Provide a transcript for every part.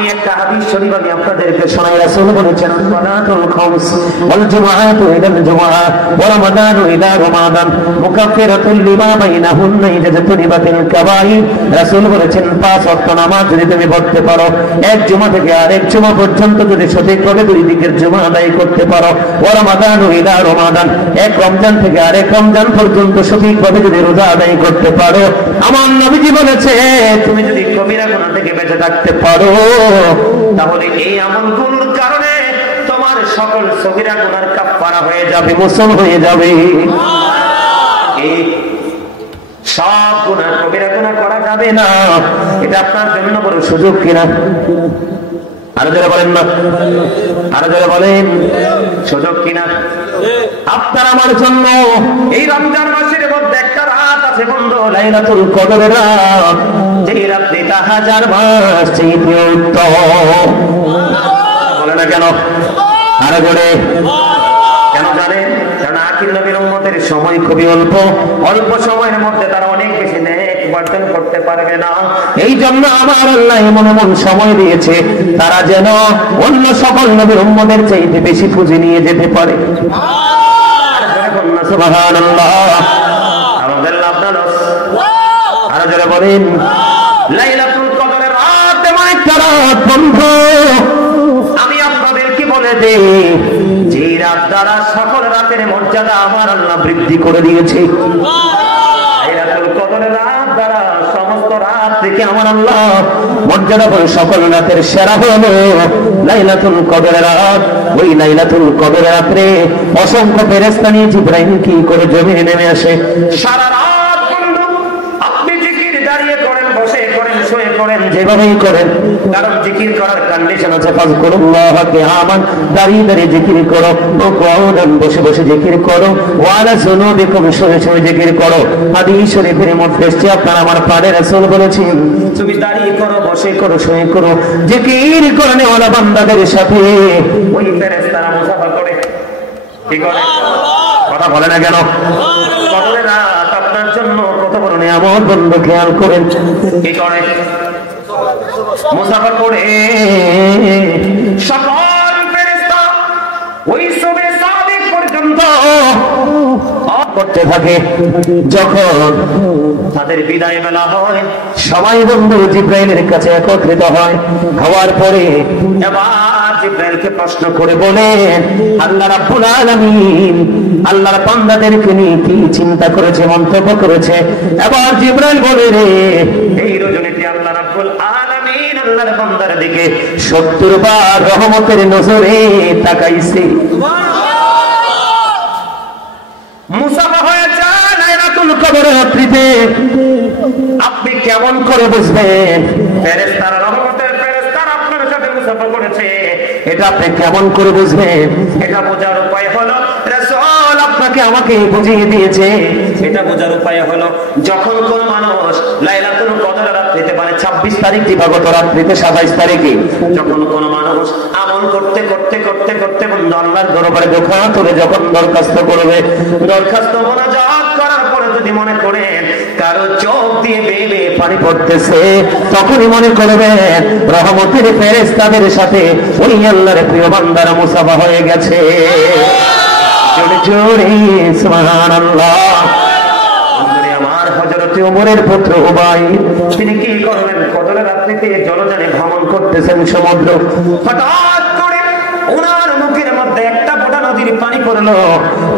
আমি একটা হাদিস শরীফ আমি আপনাদেরকে শোনাই। রাসূল বলেছেন সালাতুল খামস ওয়াল জুমআতু ইলাল জুমআহ ওয়া রমাদানু ইলা রমাদান মুকাফফিরাতুল লিমা বাইনাহুন্না ইযা তানিবাতিল কাবাইর। রাসূল বলেছেন 5 ওয়াক্ত নামাজ যদি তুমি পড়তে পারো, এক জুমা থেকে আরেক জুমা পর্যন্ত যদি সঠিকভাবে দুই দিকের জুমা আদায় করতে পারো, ওয়া রমাদানু ইলা রমাদান, এক রমজান থেকে আরেক রমজান পর্যন্ত সঠিকভাবে যদি রোজা আদায় করতে পারো, আমার নবীজি বলেছে তুমি যদি কবিরা গুনাহ থেকে বেঁচে থাকতে পারো, তাহলে এই আমলগুলোর কারণে তোমার সকল সগীরা গুনার কাফারা হয়ে যাবে, মোচন হয়ে যাবে। এই সব গুনাহ কবিরা গুনাহ করা যাবে না, এটা আপনার জন্য বড় সুযোগ কিনা? আরো যারা বলেন না, আরো যারা বলেন সুযোগ কিনা? আপনার আমার জন্য এই রমজান মাসের মধ্যে একটা রাত আছে বন্ধু, লাইলাতুল কদরের রাত, যেই রাতটা 1000 মাস চাইতে উত্তম। বলে না কেন? আরো জোরে কেন জানেন? কারণ আখির নবীর উম্মতের সময় খুবই অল্প, অল্প সময়ের মধ্যে তারা অনেক বেশি নেক বর্জন করতে পারবে না। এই জন্য আমার আল্লাহ এমন এমন সময় দিয়েছে তারা যেন অন্য সকল নবীর উম্মতের চাইতে বেশি পুঁজি নিয়ে যেতে পারে। সুবহানাল্লাহ। আমাদের লাভ না লস? আরো যারা বলেন লাইলাতুল কদরের রাত এমন একটা রাত বন্ধু, আমি আপনাদেরকে বলে দেই যে রাত দ্বারা সকল রাতের মর্যাদা আমার আল্লাহ বৃদ্ধি করে দিয়েছে। লাইলাতুল কদরের রাত দ্বারা সমস্ত রাত থেকে আমার আল্লাহ মর্যাদা করে সকল রাতের সেরা হলো লাইলাতুল কদরের রাত। ওই লাইলাতুল কদরের রাতে অসংখ্য ফেরেশতা নিয়ে জিবরাইল কি করে জমিনে নেমে আসে। সারা রাত বন্ধু আপনি জিকির দাঁড়িয়ে করেন, বসে করেন, শুয়ে করেন, যেভাবেই করেন, কারণ জিকির করার কন্ডিশন আছে ফাযকুরুল্লাহ কিয়ামান, দাঁড়িয়ে দাঁড়িয়ে জিকির করো, ও কুউদান বসে বসে জিকির করো, ওয়ালা জুনুবিকুম শুয়ে শুয়ে জিকির করো। হাদিস শরীফের মধ্যে এসেছে আপনার আমার পাড়ে রাসূল বলেছেন তুমি দাঁড়িয়ে করো, বসে করো, শুয়ে করো, জিকির করনে ওয়ালা বান্দাদের সাথে ওই ফেরেশতারা মুসাফা করে। কি করে? কথা বলে না কেন? কদরের রাত আপনার জন্য কত বড় নিয়ামত বন্ধু, খেয়াল করেন। কি করে? মুসাফা করে সকল ফেরেশতা ওই সবে সাদিক পর্যন্ত করতে থাকে। যখন তাদের বিদায় বেলা হয় সবাই বন্ধু জিবরাইলের কাছে একত্রিত হয়, হওয়ার পরে এবার জিবরাইলকে প্রশ্ন করে বলেন আল্লাহ রাব্বুল আলামিন আল্লাহর বান্দাদেরকে নিয়ে কি চিন্তা করেছে, মন্তব্য করেছে। এবার জিবরাইল বলে রে এই রজনীতে আল্লাহ রাব্বুল আলামিন আল্লাহর বান্দার দিকে 70 বার রহমতের নজরে তাকাইছে। মুসাফা হয়ে যায় লাইলাতুল কদরের রাত্রিতে, আপনি কেমন করে বুঝবেন ফেরেশতারা রহমতের ফেরেশতারা আপনার সাথে মুসাফা করেছে? এটা আপনি কেমন করে বুঝবেন? এটা বোঝার উপায় হলো রাসূল আপনাকে আমাকে বুঝিয়ে দিয়েছে। এটা বোঝার উপায় হলো যখন কোন মানুষ লাইলাতুল কদরের রাত্রিতে মানে 26 তারিখ দিবাগত রাত্রিতে 27 তারিখে যখন কোন মানুষ আমল করতে করতে করতে করতে বন্ধু আল্লাহর দরবারে দোয়া করে যখন দরখাস্ত করবে, দরখাস্ত মোনাজাত করার পরে যদি মনে করেন কারো চোখ দিয়ে বেয়ে বেয়ে পানি পড়তেছে, তখনই মনে করবেন রহমতের ফেরেশতাদের সাথে ওই আল্লাহর প্রিয় বান্দারা মুসাফা হয়ে গেছে। জোরে জোরে সুবহানাল্লাহ। আমার হযরত ওমরের পুত্র উবাই তিনি কি করলেন? কদরের রাত্রিতে জলযানে ভ্রমণ করতেছেন সমুদ্র, হঠাৎ করে ওনার মুখের মধ্যে একটা ফোঁটা নদীর পানি পড়লো।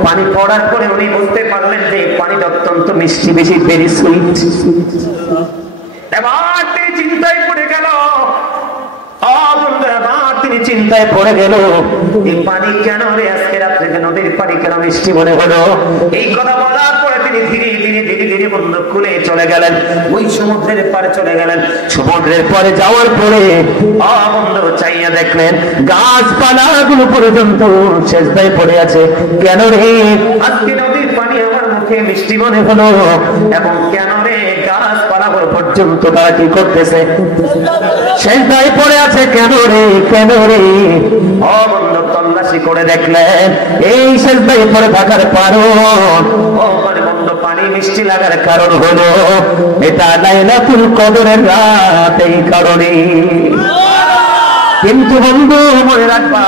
পানি পড়ার পরে উনি বুঝতে পারলেন যে পানিটা অত্যন্ত মিষ্টি, বেশি ভেরি সুইট। এবার তিনি চিন্তায় পড়ে গেল, তিনি চিন্তায় পড়ে গেল এই পানি কেন রে আজকে রাত্রে নদীর পানি কেন মিষ্টি মনে হলো? এই কথা বলার পরে তিনি ধীরে ধীরে ধীরে ধীরে বন্ধু খুলে চলে গেলেন, ওই সমুদ্রের পারে চলে গেলেন। সমুদ্রের পারে যাওয়ার পরে বন্ধু চাইয়া দেখলেন গাছপালা গুলো পর্যন্ত সেজদায় পড়ে আছে। কেন রে আজকে নদীর পানি আমার মুখে মিষ্টি মনে হলো? এবং কেন রে গাছপালা পর্যন্ত তারা কি করতেছে? সেজদায় পড়ে আছে। কেন রে কেন রে? বন্ধু তল্লাশি করে দেখলেন এই সেজদায় পড়ে থাকার কারণ বন্ধু পানি মিষ্টি লাগার কারণ হলো এটা লাইলাতুল কদরের রাত। এই কারণে কিন্তু বন্ধু মনে রাখবা,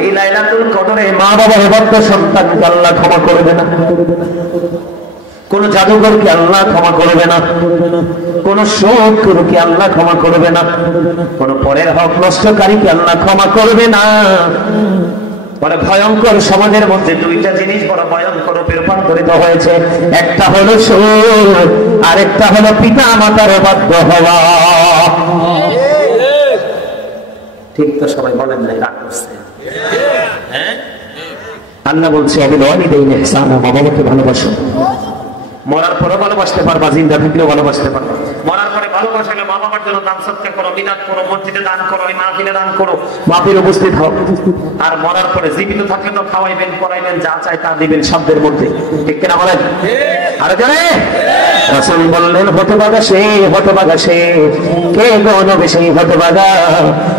এই লাইলাতুল কদরে মা বাবার বদ্ধ সন্তানকে আল্লাহ ক্ষমা করবে না, কোন জাদুঘরকে আল্লাহ ক্ষমা করবে না, কোন শোককে আল্লাহ ক্ষমা করবে না, কোন পরের হক নষ্টকারীকে আল্লাহ ক্ষমা করবে না। বড় ভয়ঙ্কর সমাজের মধ্যে দুইটা জিনিস বড় ভয়ঙ্কর রূপে রূপান্তরিত হয়েছে, একটা হলো সুদ, আরেকটা হলো পিতা মাতার বাধ্য হওয়া। ঠিক তো সবাই বলেন নাই, রাগ করছে। হ্যাঁ, আল্লাহ বলছে ওয়ালিদাইনি ইহসানা, মা বাবাকে ভালোবাসো। মরার পরে ভালোবাসতে পারবা, জিন্দা থাকলেও ভালোবাসতে পারবা। মরার পরে ভালোবাসলে মা বাবার জন্য দান সৎকার করো, মিলাদ করো, মসজিদে দান করো, মাহফিলে দান করো, মাহফিলে উপস্থিত হও। আর মরার পরে জীবিত থাকলে তো খাওয়াইবেন, পড়াইবেন, যা চাই তা দিবেন শব্দের মধ্যে, ঠিক কিনা বলেন? আরে জানে রাসূল বললেন হতভাগা সে, হতভাগা সে, কে গো নবী সেই হতভাগা?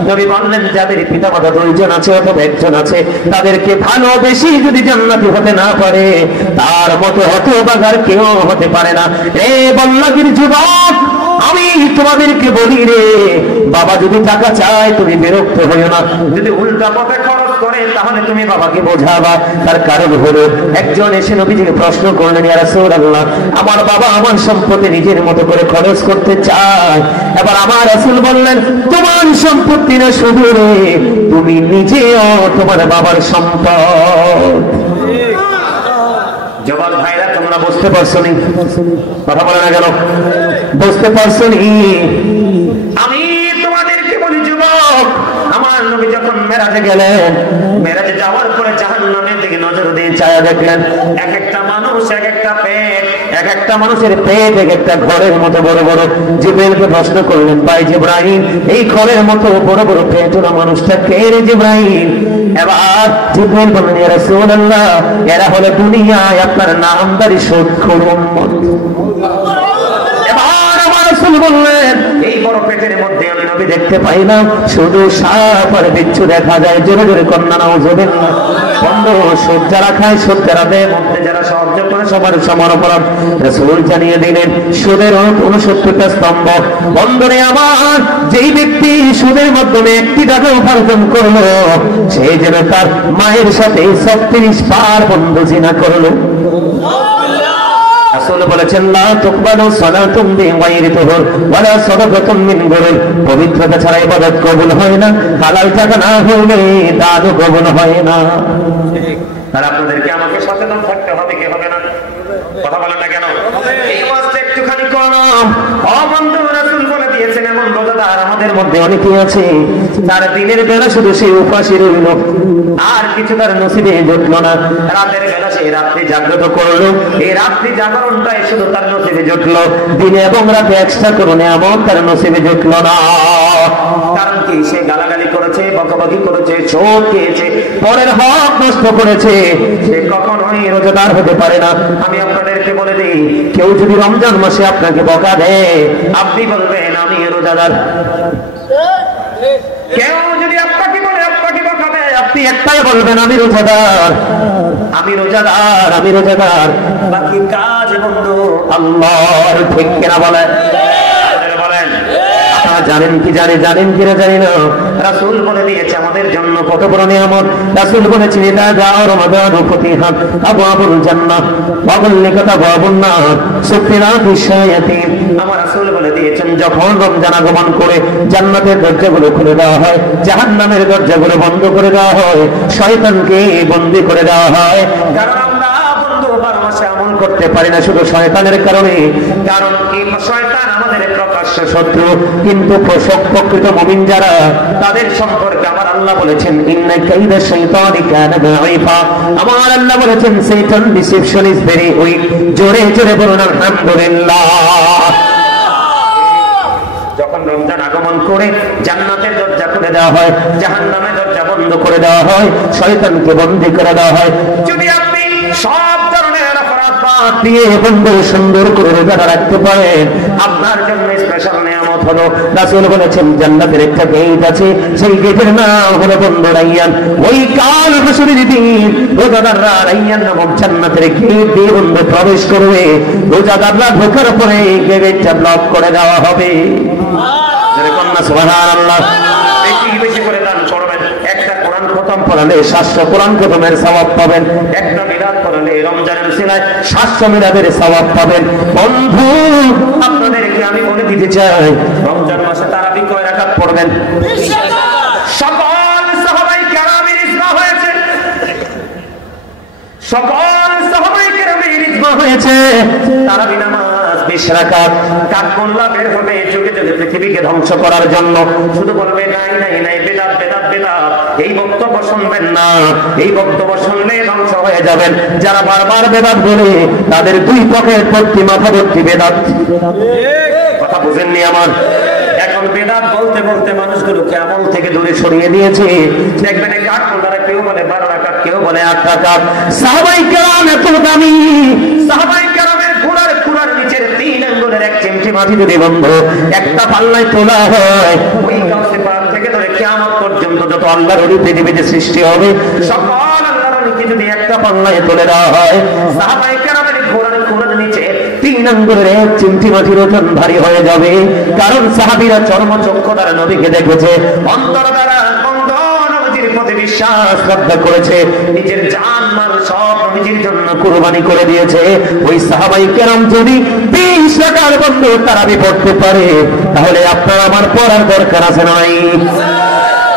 নবী বললেন যাদের পিতা মাতা দুইজন আছে অথবা একজন আছে, তাদেরকে ভালোবেসে যদি জান্নাতি হতে না পারে, তার মতো হতভাগার কেউ হতে পারে না। এ বল্লভীর যুবক, আমি তোমাদেরকে বলি রে, বাবা যদি টাকা চায় তুমি বিরক্ত হইও না, যদি উল্টা পথে খরচ করে তাহলে তুমি বাবাকে বোঝাবা। তার কারণ হলো একজন এসে নবীজিকে প্রশ্ন করলেন, ইয়া রাসূলুল্লাহ, আমার বাবা আমার সম্পত্তি নিজের মতো করে খরচ করতে চায়। এবার আমার রাসূল বললেন, তোমার সম্পত্তি না শুধু রে, তুমি নিজেও তোমার বাবার সম্পদ। জবাব ভাইরা তোমরা বুঝতে পারছো নি? কথা বলে না কেন? বুঝতে পারছো নি? আমি তোমাদেরকে বলি যুবক, আমার নবী যখন মেরাজে গেলেন, মেরাজে যাওয়ার পরে জাহান্নামের দিকে নজর দিয়ে চায়া দেখলেন, এক একটা মানুষ এক একটা পেট, এক একটা মানুষের পেট এক একটা ঘরের মতো বড় বড়। জিবরাইলকে প্রশ্ন করলেন, ভাই জিবরাইল, এই ঘরের মতো বড় বড় পেট ওরা মানুষটা কে রে জিবরাইল? এবার জিবরাইল বললেন, ইয়া রাসূলুল্লাহ, এরা হলো দুনিয়ায় আপনার নামদারি সুদখোর উম্মত। এবার আমার রাসূল বললেন, এই বড় পেটের মধ্যে আমি নবী দেখতে পাই না, শুধু সাপ আর বিচ্ছু দেখা যায়। জোরে জোরে কন্যা নাউজুবিল্লাহ। বন্ধ, সুদ যারা খায়, সুদ যারা দেয়, মধ্যে যারা সাহায্য করে, সবার সমান অপরাধ। রাসূল জানিয়ে দিলেন সুদের 69টা স্তম্ভ। বন্ধুরে আমার, যেই ব্যক্তি সুদের মাধ্যমে 1 টাকা উপার্জন করলো, সে যেন তার মায়ের সাথে 36 বার বন্ধু জিনা করলো। রাসূল বলেছেন, লা তুকবালু সালাতুম বিগাইরি তুহুর ওয়ালা সাদাকাতুম মিন গুরুর। পবিত্রতা ছাড়া ইবাদত কবুল হয় না, হালাল টাকা না হলে দানও কবুল হয় না। ঠিক। আর আপনাদেরকে আমাকে সচেতন থাকতে হবে, কি হবে না? কথা বলেন না কেন? এই ওয়াজটা একটুখানি করলাম। ও বন্ধু, রাসূল বলে দিয়েছেন এমন রোজাদার আমাদের মধ্যে অনেকেই আছে, তার দিনের বেলা শুধু সে উপাসী রইল, আর কিছু তার নসিবে জুটলো না। রাতের বেলা সে রাত্রি জাগ্রত করলো, এই রাত্রি জাগরণটাই শুধু তার নসিবে জুটলো, দিনে এবং রাতে এক্সট্রা করুন এমন তার নসিবে জুটলো না। কারণ কি? সে গালাগালি করেছে, বকাবকি করেছে, চোট খেয়েছে, পরের হক নষ্ট করেছে, সে কখনোই রোজাদার হতে পারে না। আমি আপনাদেরকে বলে দিই, কেউ যদি রমজান মাসে আপনাকে বকা দেয়, আপনি বলবেন আমি রোজাদার। কেউ যদি আপনাকে বলে, আপনাকে বকা দেয়, আপনি একটাই বলবেন আমি রোজাদার, আমি রোজাদার, আমি রোজাদার। বাকি কাজ বন্ধু আল্লাহর। ঠিক কিনা বলেন? বলেন। জানেন কি জানেন কিনা জানি না, রাসূল বলে দিয়েছে আমাদের জন্য কত বড় নিয়ামত। রাসূল বলেছেন, ইদা জাআ রমাদানু ফুতিহাত আবওয়াবুল জান্নাহ ওয়া গুল্লিকাত আবওয়াবুন নার সুফিরাতিশ শায়াতিন। আমার রাসূল বলে দিয়েছেন, যখন রমজান আগমন করে জান্নাতের দরজাগুলো খুলে দেওয়া হয়, জাহান্নামের দরজাগুলো বন্ধ করে দেওয়া হয়, শয়তানকে বন্দী করে দেওয়া হয়। কারণ আমরা বন্ধু 12 মাসে আমল করতে পারি না শুধু শয়তানের কারণে। কারণ কি? শয়তান আমাদের প্রকাশ্য শত্রু, কিন্তু প্রকৃত মুমিন যারা, তাদের সম্পর্কে আমার আল্লাহ বলেছেন, ইন্না কাইদা শাইতানি কানা দাঈফা। আমার আল্লাহ বলেছেন, শয়তান ডিসেপশন ইজ ভেরি উইক। জোরে জোরে বলুন আলহামদুলিল্লাহ। যখন রমজান আগমন করে জান্নাতের দরজা খুলে দেওয়া হয়, জাহান্নামের দরজা বন্ধ করে দেওয়া হয়, শয়তানকে বন্দী করে দেওয়া হয়। যদি আপনি সব ধরনের অপরাধ বাদ দিয়ে বন্ধু সুন্দর করে রোজাটা রাখতে পারেন, আপনার জন্য স্পেশাল নিয়ামত হলো, রাসূল বলেছেন জান্নাতের একটা গেট আছে, সেই গেটের নাম হলো বন্ধু রাইয়ান। ওই কাল হাসরের দিন রোজাদাররা রাইয়ান নামক জান্নাতের গেট দিয়ে বন্ধু প্রবেশ করবে। রোজাদাররা ঢোকার পরে গেটটা ব্লক করে দেওয়া হবে। সুবহানাল্লাহ। বেশি বেশি করে দান পড়ালে 700 কোরআন খতমের সওয়াব পাবেন, একটা মিলাদ পড়ালে রমজানের সিলায় 700 মিলাদের সওয়াব পাবেন। বন্ধু আপনাদেরকে আমি বলে দিতে চাই, রমজান মাসে তারাবি কয় রাকাত পড়বেন? সকল সাহাবায়ে কেরামের ইজমা হয়েছে, সকল সাহাবায়ে কেরামের ইজমা হয়েছে তারাবি নামাজ 20 রাকাত। কাকমোল্লা বের হবে যুগে যুগে পৃথিবীকে ধ্বংস করার জন্য, শুধু বলবে নাই নাই নাই বেদাত বেদাত বেদাত। এই বক্তব্য শুনবেন না, এই বক্তব্য শুনলে ধ্বংস হয়ে যাবেন। যারা বারবার বেদাত বলে তাদের দুই পকেট ভর্তি মাথা ভর্তি বেদাত। কথা বুঝেননি আমার? এখন বেদাত বলতে বলতে মানুষগুলোকে আমল থেকে দূরে সরিয়ে দিয়েছে। দেখবেন কাকমোল্লারা কেউ বলে 12 রাকাত, কেউ বলে 8 রাকাত। সাহাবায়ে কেরাম এত দামি, সাহাবায়ে কেরামের ঘোড়ার নিচের 3 আঙ্গুলের এক চিমটি মাটি যদি বন্ধ একটা পাল্লায় তোলা হয়, ওই কাউসে পাহাড় থেকে ধরে কিয়ামত পর্যন্ত যত আল্লাহর ওলি পৃথিবীতে সৃষ্টি হবে সকল আল্লাহর ওলিকে যদি একটা পাল্লায় তুলে দেওয়া হয়, সাহাবায়ে কেরামের ঘোড়ার নিচে 3 আঙ্গুলের এক চিমটি মাটির ওজন ভারী হয়ে যাবে। কারণ সাহাবীরা চর্মচক্ষু দ্বারা নবীকে দেখেছে, অন্তর দ্বারা নবীর প্রতি বিশ্বাস শ্রদ্ধা করেছে, নিজের জান মাল সব নবীর জন্য কুরবানি করে দিয়েছে। ওই সাহাবায়ে কেরাম যদি 20 রাকাত বন্ধ তারাবি পড়তে পারে, তাহলে আপনার আমার পড়ার দরকার আছে নাই?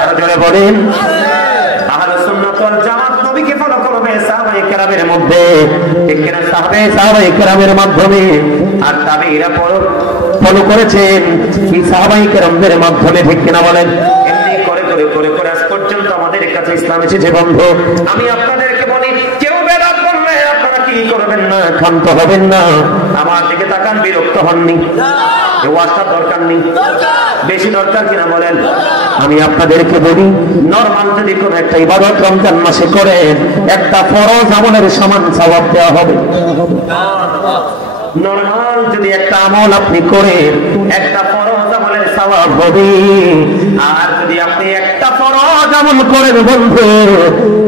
আরো জোরে বলেন। আহলে সুন্নাত ওয়াল জামাত নবীকে ফলো করবে সাহাবায়ে কেরামের মধ্যে, ঠিক কিনা? সাহাবায়ে কেরামের মাধ্যমে, আর তাবেঈরা ফলো করেছেন এই সাহাবায়ে কেরামদের মাধ্যমে, ঠিক কিনা বলেন? এমনি করে করে করে করে আজ পর্যন্ত আমাদের কাছে ইসলাম এসেছে। বন্ধু আমি আপনাদেরকে বলি, কেউ বেদাত করলে আপনারা কি করবেন না, ক্ষান্ত হবেন না। আমার দিকে তাকান, বিরক্ত হননি? এই ওয়াজটা দরকার নেই? বেশি দরকার কিনা বলেন? আমি আপনাদেরকে বলি, নরমাল যদি কোন একটা ইবাদত রমজান মাসে করেন, একটা ফরজ আমলের সমান সওয়াব দেওয়া হবে। নরমাল যদি একটা আমল আপনি করেন, একটা ফরজ আমলের সওয়াব হবে। আর যদি আপনি একটা ফরজ আমল করেন বন্ধু,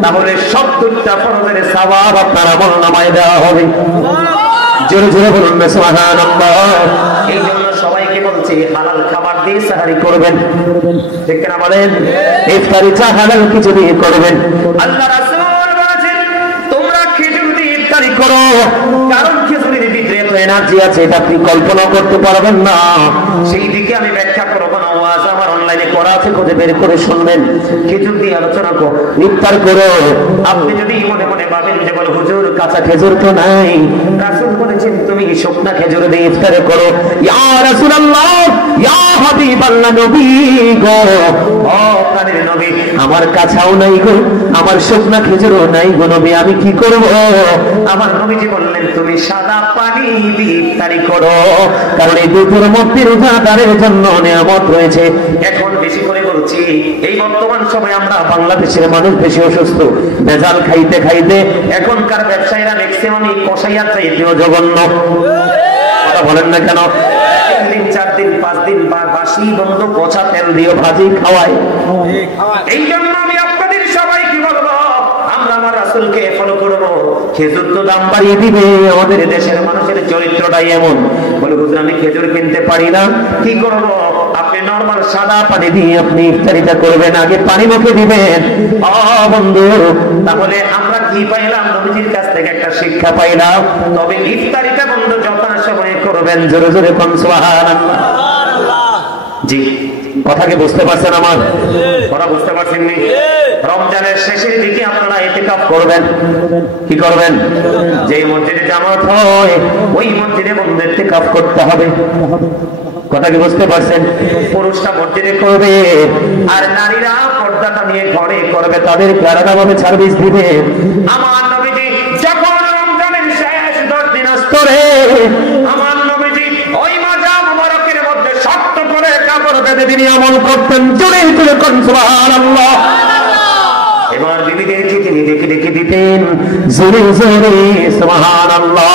তাহলে 70টা ফরজের সওয়াব আপনার আমল নামায় দেওয়া হবে। জোরে জোরে বলুন না সুবহানাল্লাহ। এই জন্য সবাইকে বলছি, হালাল খাবার দিয়ে সাহারি করবেন, ঠিক কিনা বলেন? ইফতারিটা হালাল কিছু দিয়ে করবেন। আল্লাহ রাসূল বলেছেন তোমরা খেজুর দিয়ে ইফতারি করো, কারণ খেজুরের ভিতরে এত এনার্জি আছে এটা আপনি কল্পনা করতে পারবেন না। সেই দিকে আমি ব্যাখ্যা করব না, ওয়াজ আমার অনলাইনে করা আছে, খুঁজে বের করে শুনবেন। খেজুর দিয়ে আলোচনা করো, ইফতার করো। আপনি যদি মনে মনে ভাবেন যে বলে হুজুর কাঁচা খেজুর তো নাই, রাসূল বলেছেন তুমি শুকনা খেজুর দিয়ে ইফতার করো। ইয়া রাসূলুল্লাহ, ইয়া হাবিবাল্লাহ, নবী গো, ও প্রাণের নবী, আমার কাঁচাও নাই গো, আমার শুকনা খেজুরও নাই গো নবী, আমি কি করব? আমার নবীজি বললেন তুমি সাদা পানি দিয়ে ইফতারি করো, কারণ এই দুটোর মধ্যে রোজাদারের জন্য নিয়ামত রয়েছে। এখন বেশি করে বলছি, এই বর্তমান সময়ে আমরা বাংলাদেশের মানুষ বেশি অসুস্থ, ভেজাল খাইতে খাইতে এখনকার ব্যবসায়ীরা ম্যাক্সিমামই কষাইয়ার চাইতেও জঘন্য। কথা বলেন না কেন? 3 দিন 4 দিন 5 দিন বাসি বন্ধ পচা তেল দিয়ে ভাজি খাওয়ায়। এই জন্য আমি আপনাদের সবাইকে বলবো, আমরা আমার রাসূলকে ফলো করব। খেজুর তো দাম বাড়িয়ে দিবে, আমাদের দেশের মানুষের চরিত্রটাই এমন। বলে হুজুর আমি খেজুর কিনতে পারি না, কি করব? আপনি নরমাল সাদা পানি দিয়ে আপনি ইফতারিটা করবেন, আগে পানি মুখে দিবেন। বন্ধু তাহলে আমরা কি পাইলাম? নবীজির কাছ থেকে একটা শিক্ষা পাইলাম। তবে ইফতারিটা বন্ধু যথাসময়ে করবেন। জোরে জোরে কোন সুবহানাল্লাহ। জি, কথা কি বুঝতে পারছেন? আমার কথা বুঝতে পারছেন নি? রমজানের শেষের দিকে আপনারা ইতিকাফ করবেন। কি করবেন? যে মসজিদে জামাত হয় ওই মসজিদে বন্ধু ইতিকাফ করতে হবে। কথা কি বুঝতে পারছেন? পুরুষরা মসজিদে করবে, আর নারীরা পর্দাটা নিয়ে ঘরে করবে, তাদেরকে আলাদাভাবে সার্ভিস দিবে। আমার নবীজি যখন রমজানের শেষ 10 দিন আসতো, আমার নবীজি ওই মাজা মুবারকের মধ্যে শক্ত করে কাপড় বেঁধে তিনি আমল করতেন। জোরে জোরে কোন সুবহানাল্লাহ। এবার বিবিদেরকে তিনি দেখে দেখে দিতেন, জোরে জোরে সুবহানাল্লাহ।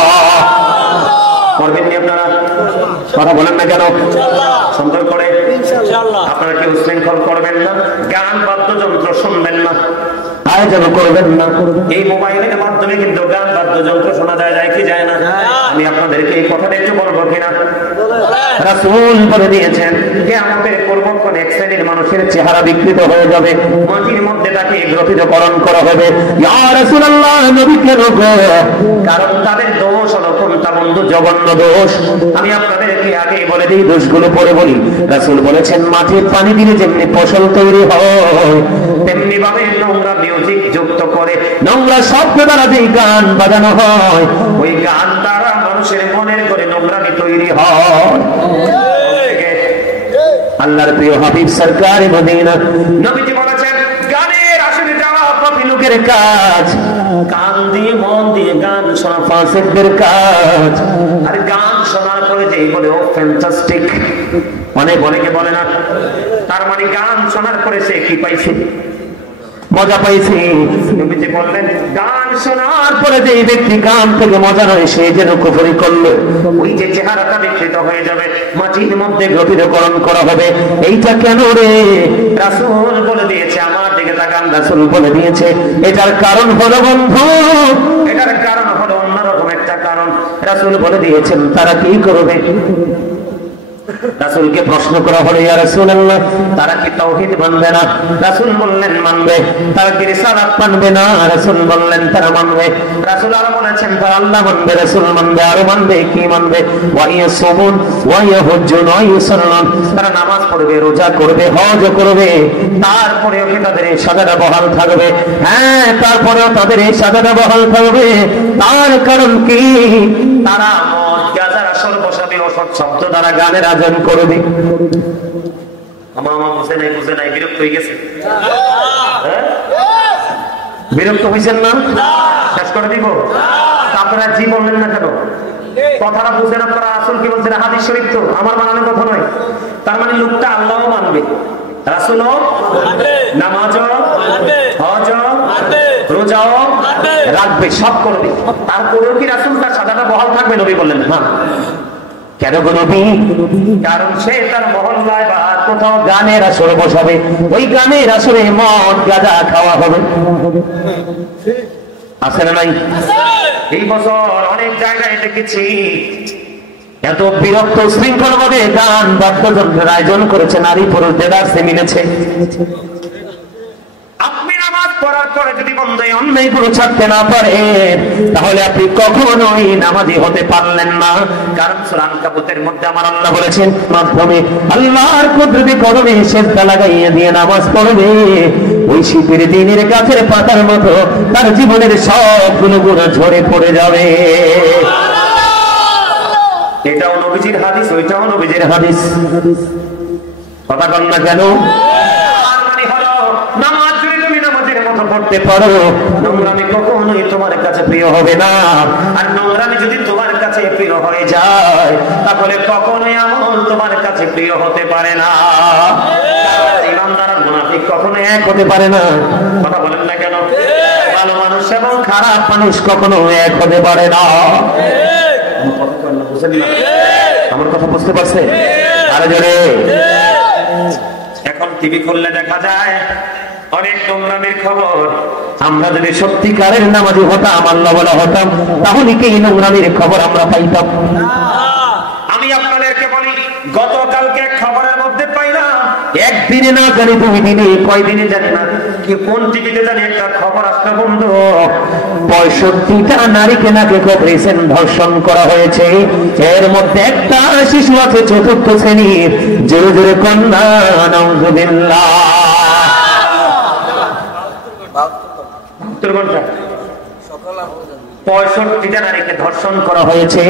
করবেন নি আপনারা? কথা বলেন না কেন? সুন্দর করে আপনারা কি উশৃঙ্খল করবেন না? গান বাদ্যযন্ত্র শুনবেন না? আয়োজন করবেন না। এই মোবাইলের মাধ্যমে কিন্তু গান বাদ্যযন্ত্র শোনা যায় কি যায় না? আমি আপনাদেরকে এই কথাটা একটু বলবো কিনা? রাসূল বলে দিয়েছেন কিয়ামতের পূর্বক্ষণ এক শ্রেণীর মানুষের চেহারা বিকৃত হয়ে যাবে, মাটির মধ্যে তাকে গ্রথিতকরণ করা হবে। ইয়া রাসূলুল্লাহ, নবী কেন গো? কারণ তাদের দোষ হলো কোনটা বন্ধু? জঘন্য দোষ। আমি আপনাদেরকে আগেই বলে দিই, দোষগুলো পরে বলি। রাসূল বলেছেন মাটির পানি দিলে যেমনি ফসল তৈরি হয়, তেমনি ভাবে নোংরা মিউজিক যুক্ত করে, নোংরা শব্দ দ্বারা যে গান বাজানো হয়, ওই গান দ্বারা মানুষের মনের করে নোংরামি তৈরি হয়। আল্লাহর প্রিয় হাবিব সরকারে মদিনা নবীজি বলেছেন গানের আসলে যাওয়া পাপী লোকের কাজ, কান দিয়ে মন দিয়ে গান শোনা ফাসিকদের কাজ। আর গান শোনার পরে যেই বলে ও ফ্যান্টাস্টিক, অনেকে বলে না, তার মানে গান শোনার পরে সে কি পাইছে? মজা পাইছে। নবীজি বললেন গান শোনার পরে যে ব্যক্তি গান থেকে মজা নয়, সে যেন কুফরি করলো। ওই যে চেহারাটা বিকৃত হয়ে যাবে, মাটির মধ্যে গ্রথিতকরণ করা হবে। এইটা কেন রে? রাসূল বলে দিয়েছে, আমার দিকে তাকান, রাসূল বলে দিয়েছে এটার কারণ হলো বন্ধু, এটার কারণ হলো অন্যরকম একটা কারণ। রাসূল বলে দিয়েছেন তারা কি করবে? রাসূলকে প্রশ্ন করা হলো, ইয়া রাসূলুল্লাহ, তারা কি তাওহীদ মানবে না? রাসূল বললেন মানবে। তারা কি রিসালাত মানবে না? রাসূল বললেন তারা মানবে। রাসূল আরো বলেছেন তারা আল্লাহ মানবে, রাসূল মানবে, আরো মানবে। কি মানবে? ওয়া ইয়াসুমুন ওয়া ইয়াহুজ্জুন ওয়া ইউসাল্লুন, তারা নামাজ পড়বে, রোজা করবে, হজ করবে, তারপরেও কি তাদের এই সাজাটা বহাল থাকবে? হ্যাঁ, তারপরেও তাদের এই সাজাটা বহাল থাকবে। তার কারণ কি? তারা মদ গাঁজার আসর বসাবে, অসৎ শব্দ দ্বারা গানের আয়োজন করবে। আমার বুঝে নাই বিরক্ত হয়ে গেছে? বিরক্ত হয়েছেন না? শেষ করে দিব? আপনারা জি বললেন না কেন? কথাটা বুঝেন আপনারা? রাসূল কি বলছেন? হাদিস শরীফ তো, আমার বানানো কথা নয়। তার মানে লোকটা আল্লাহও মানবে, রাসূলও মানবে, নামাজও মানবে, হজও মানবে, রোজাও রাখবে, সব করবে। তারপরেও কি রাসূল তার সাজাটা বহাল থাকবে? নবী বললেন না। কেন গো নবী? কারণ সে তার মহল্লায় বা কোথাও গানের আসরে বসাবে, ওই গানের আসরে মদ গাঁজা খাওয়া হবে। আছে না নাই? এই বছর অনেক জায়গায় দেখেছি এত বিরক্ত শৃঙ্খল ভাবে গান বাদ্যযন্ত্রের আয়োজন করেছে, নারী পুরুষ দেদারসে মিলেছে। আপনি নামাজ পড়ার পরে যদি বন্ধে অন্যায় গুলো ছাড়তে না পারেন, তাহলে আপনি কখনোই নামাজি হতে পারলেন না। কারণ সূরা আনকাবুতের মধ্যে আমার আল্লাহ বলেছেন, মাধ্যমে আল্লাহর কুদরতি কদমে সিজদা লাগাইয়া দিয়ে নামাজ পড়বে, ওই শীতের দিনের গাছের পাতার মতো তার জীবনের সবগুলো গুণ ঝরে পড়ে যাবে। এটাও নবীজির হাদিস, ওইটাও নবীজির হাদিস। কথা বল না কেন? পড়তে পারো, নোংরামি কখনোই তোমার কাছে প্রিয় হবে না। আর নোংরামি যদি তোমার কাছে প্রিয় হয়ে যায়, তাহলে কখনোই আমল তোমার কাছে প্রিয় হতে পারে না। ইমানদার আর মুনাফিক কখনো এক হতে পারে না। কথা বলেন না কেন? ভালো মানুষ এবং খারাপ মানুষ কখনো এক হতে পারে না। আমার কথা বুঝতে পারছে? আরে জোরে। এখন টিভি খুললে দেখা যায় অনেক নোংরামির খবর। আমরা যদি সত্যিকারের নামাজি হতাম, আল্লাহ বলা হতাম, তাহলে কি এই নোংরামির খবর আমরা পাইতাম? আমি আপনাদেরকে বলি, গতকালকে খবরের মধ্যে পাইলাম, একদিনে না জানি 2 দিনে, কয়দিনে জানি না, কি কোন টিভিতে জানি একটা খবর আসলো বন্ধু, 65টা নারীকে নাকি করেছেন, ধর্ষণ করা হয়েছে। এর মধ্যে একটা শিশু আছে 4র্থ শ্রেণীর। জোরে জোরে কন্যা নাউযুবিল্লাহ। 65টা নারীকে ধর্ষণ করা হয়েছে।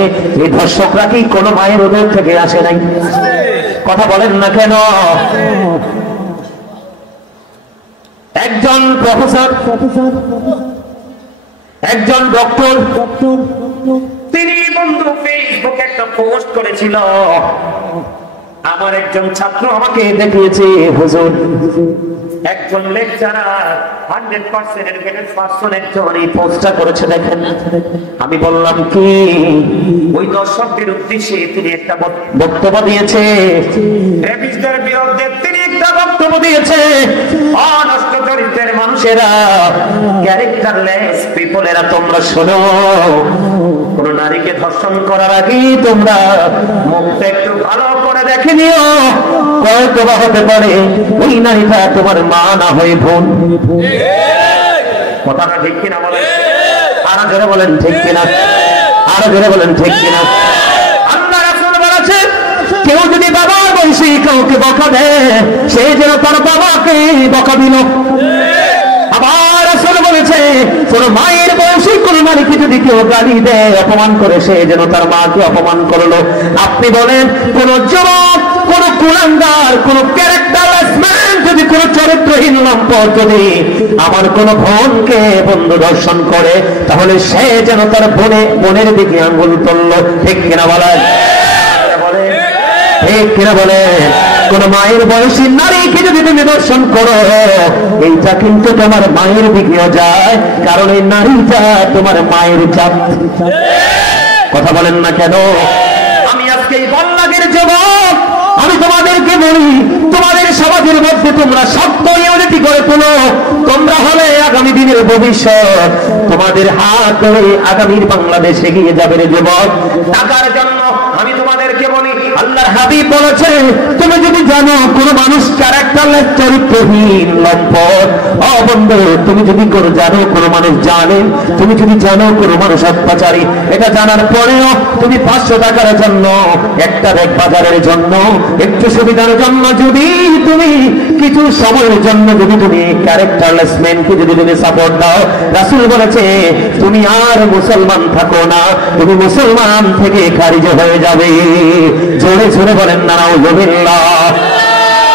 এই ধর্ষকরা কি কোনো মায়ের উদর থেকে আসে নাই? কথা বলেন না কেন? একজন প্রফেসর, একজন ডক্টর, তিনি বন্ধু ফেসবুকে একটা পোস্ট করেছিল। আমার একজন ছাত্র আমাকে দেখিয়েছে, হুজুর একজন লেকচারার 100% এডুকেটেড পারসন একজন এই পোস্টটা করেছে, দেখেন। আমি বললাম কি, ওই দর্শকদের উদ্দেশ্যে তিনি একটা বক্তব্য দিয়েছে, রেপিস্টদের বিরুদ্ধে তিনি একটা বক্তব্য দিয়েছে, অনষ্টজনক চরিত্রের মানুষেরা, ক্যারেক্টারলেস পিপলেরা, তোমরা শোনো, কোন নারীকে ধর্ষণ করার আগে তোমরা মুখটা একটু ভালো করে দেখে নিও। হয়তো বা হতে পারে ওই নারীটা তোমার মা না হয়ে বোন। কথাটা ঠিক কিনা বলেন? আরো জোরে বলেন ঠিক কিনা, আরো জোরে বলেন ঠিক কিনা। আল্লাহ রাসূল বলেছেন, কেউ যদি বাবার বয়সী কাউকে বকা দেয়, সে যেন তার বাবাকে বকা দিল। আবার রাসূল বলেছে, কোন মায়ের বয়সী কোন নারীকে যদি কেউ গালি দেয়, অপমান করে, সে যেন তার মাকে অপমান করলো। আপনি বলেন, কোন যুবক, কোন কুলাঙ্গার, কোন ক্যারেক্টারলেস ম্যান যদি কোন চরিত্রহীন লম্পট যদি আমার কোন বোনকে বন্ধু দর্শন করে, তাহলে সে যেন তার বোনের দিকে আঙ্গুল তুললো। ঠিক কিনা বলেন? ঠিক কিনা বলেন? কোন মায়ের বয়সী নারীকে যদি তুমি দর্শন করো, এইটা কিন্তু তোমার মায়ের দিকেও যায়, কারণ এই নারীটা তোমার মায়ের জাত। কথা বলেন না কেন? আমি আজকে এই বল্লাগের যুবক, আমি তোমাদেরকে বলি, তোমাদের সমাজের মধ্যে তোমরা শক্ত ইউনিটি করে তোলো। তোমরা হলে আগামী দিনের ভবিষ্যৎ। তোমাদের হাত ধরে আগামীর বাংলাদেশ এগিয়ে যাবে রে যুবক। টাকার জন্য আমি তোমাদেরকে বলি, আল্লাহর হাবিব বলেছে, তুমি যদি জানো কোন মানুষ ক্যারেক্টারলেস, চরিত্রহীন, লম্পট, অবন্ধু, তুমি যদি কোন জানো কোন মানুষ জানে, তুমি যদি জানো কোন মানুষ অত্যাচারী, এটা জানার পরেও তুমি 500 টাকার জন্য, একটা ব্যাগ বাজারের জন্য, একটু সুবিধার জন্য যদি তুমি কিছু সময়ের জন্য যদি তুমি ক্যারেক্টারলেস ম্যানকে যদি তুমি সাপোর্ট দাও, রাসূল বলেছে তুমি আর মুসলমান থাকো না, তুমি মুসলমান থেকে খারিজ হয়ে যাবে। জোরে জোরে বলেন নাউযুবিল্লাহ।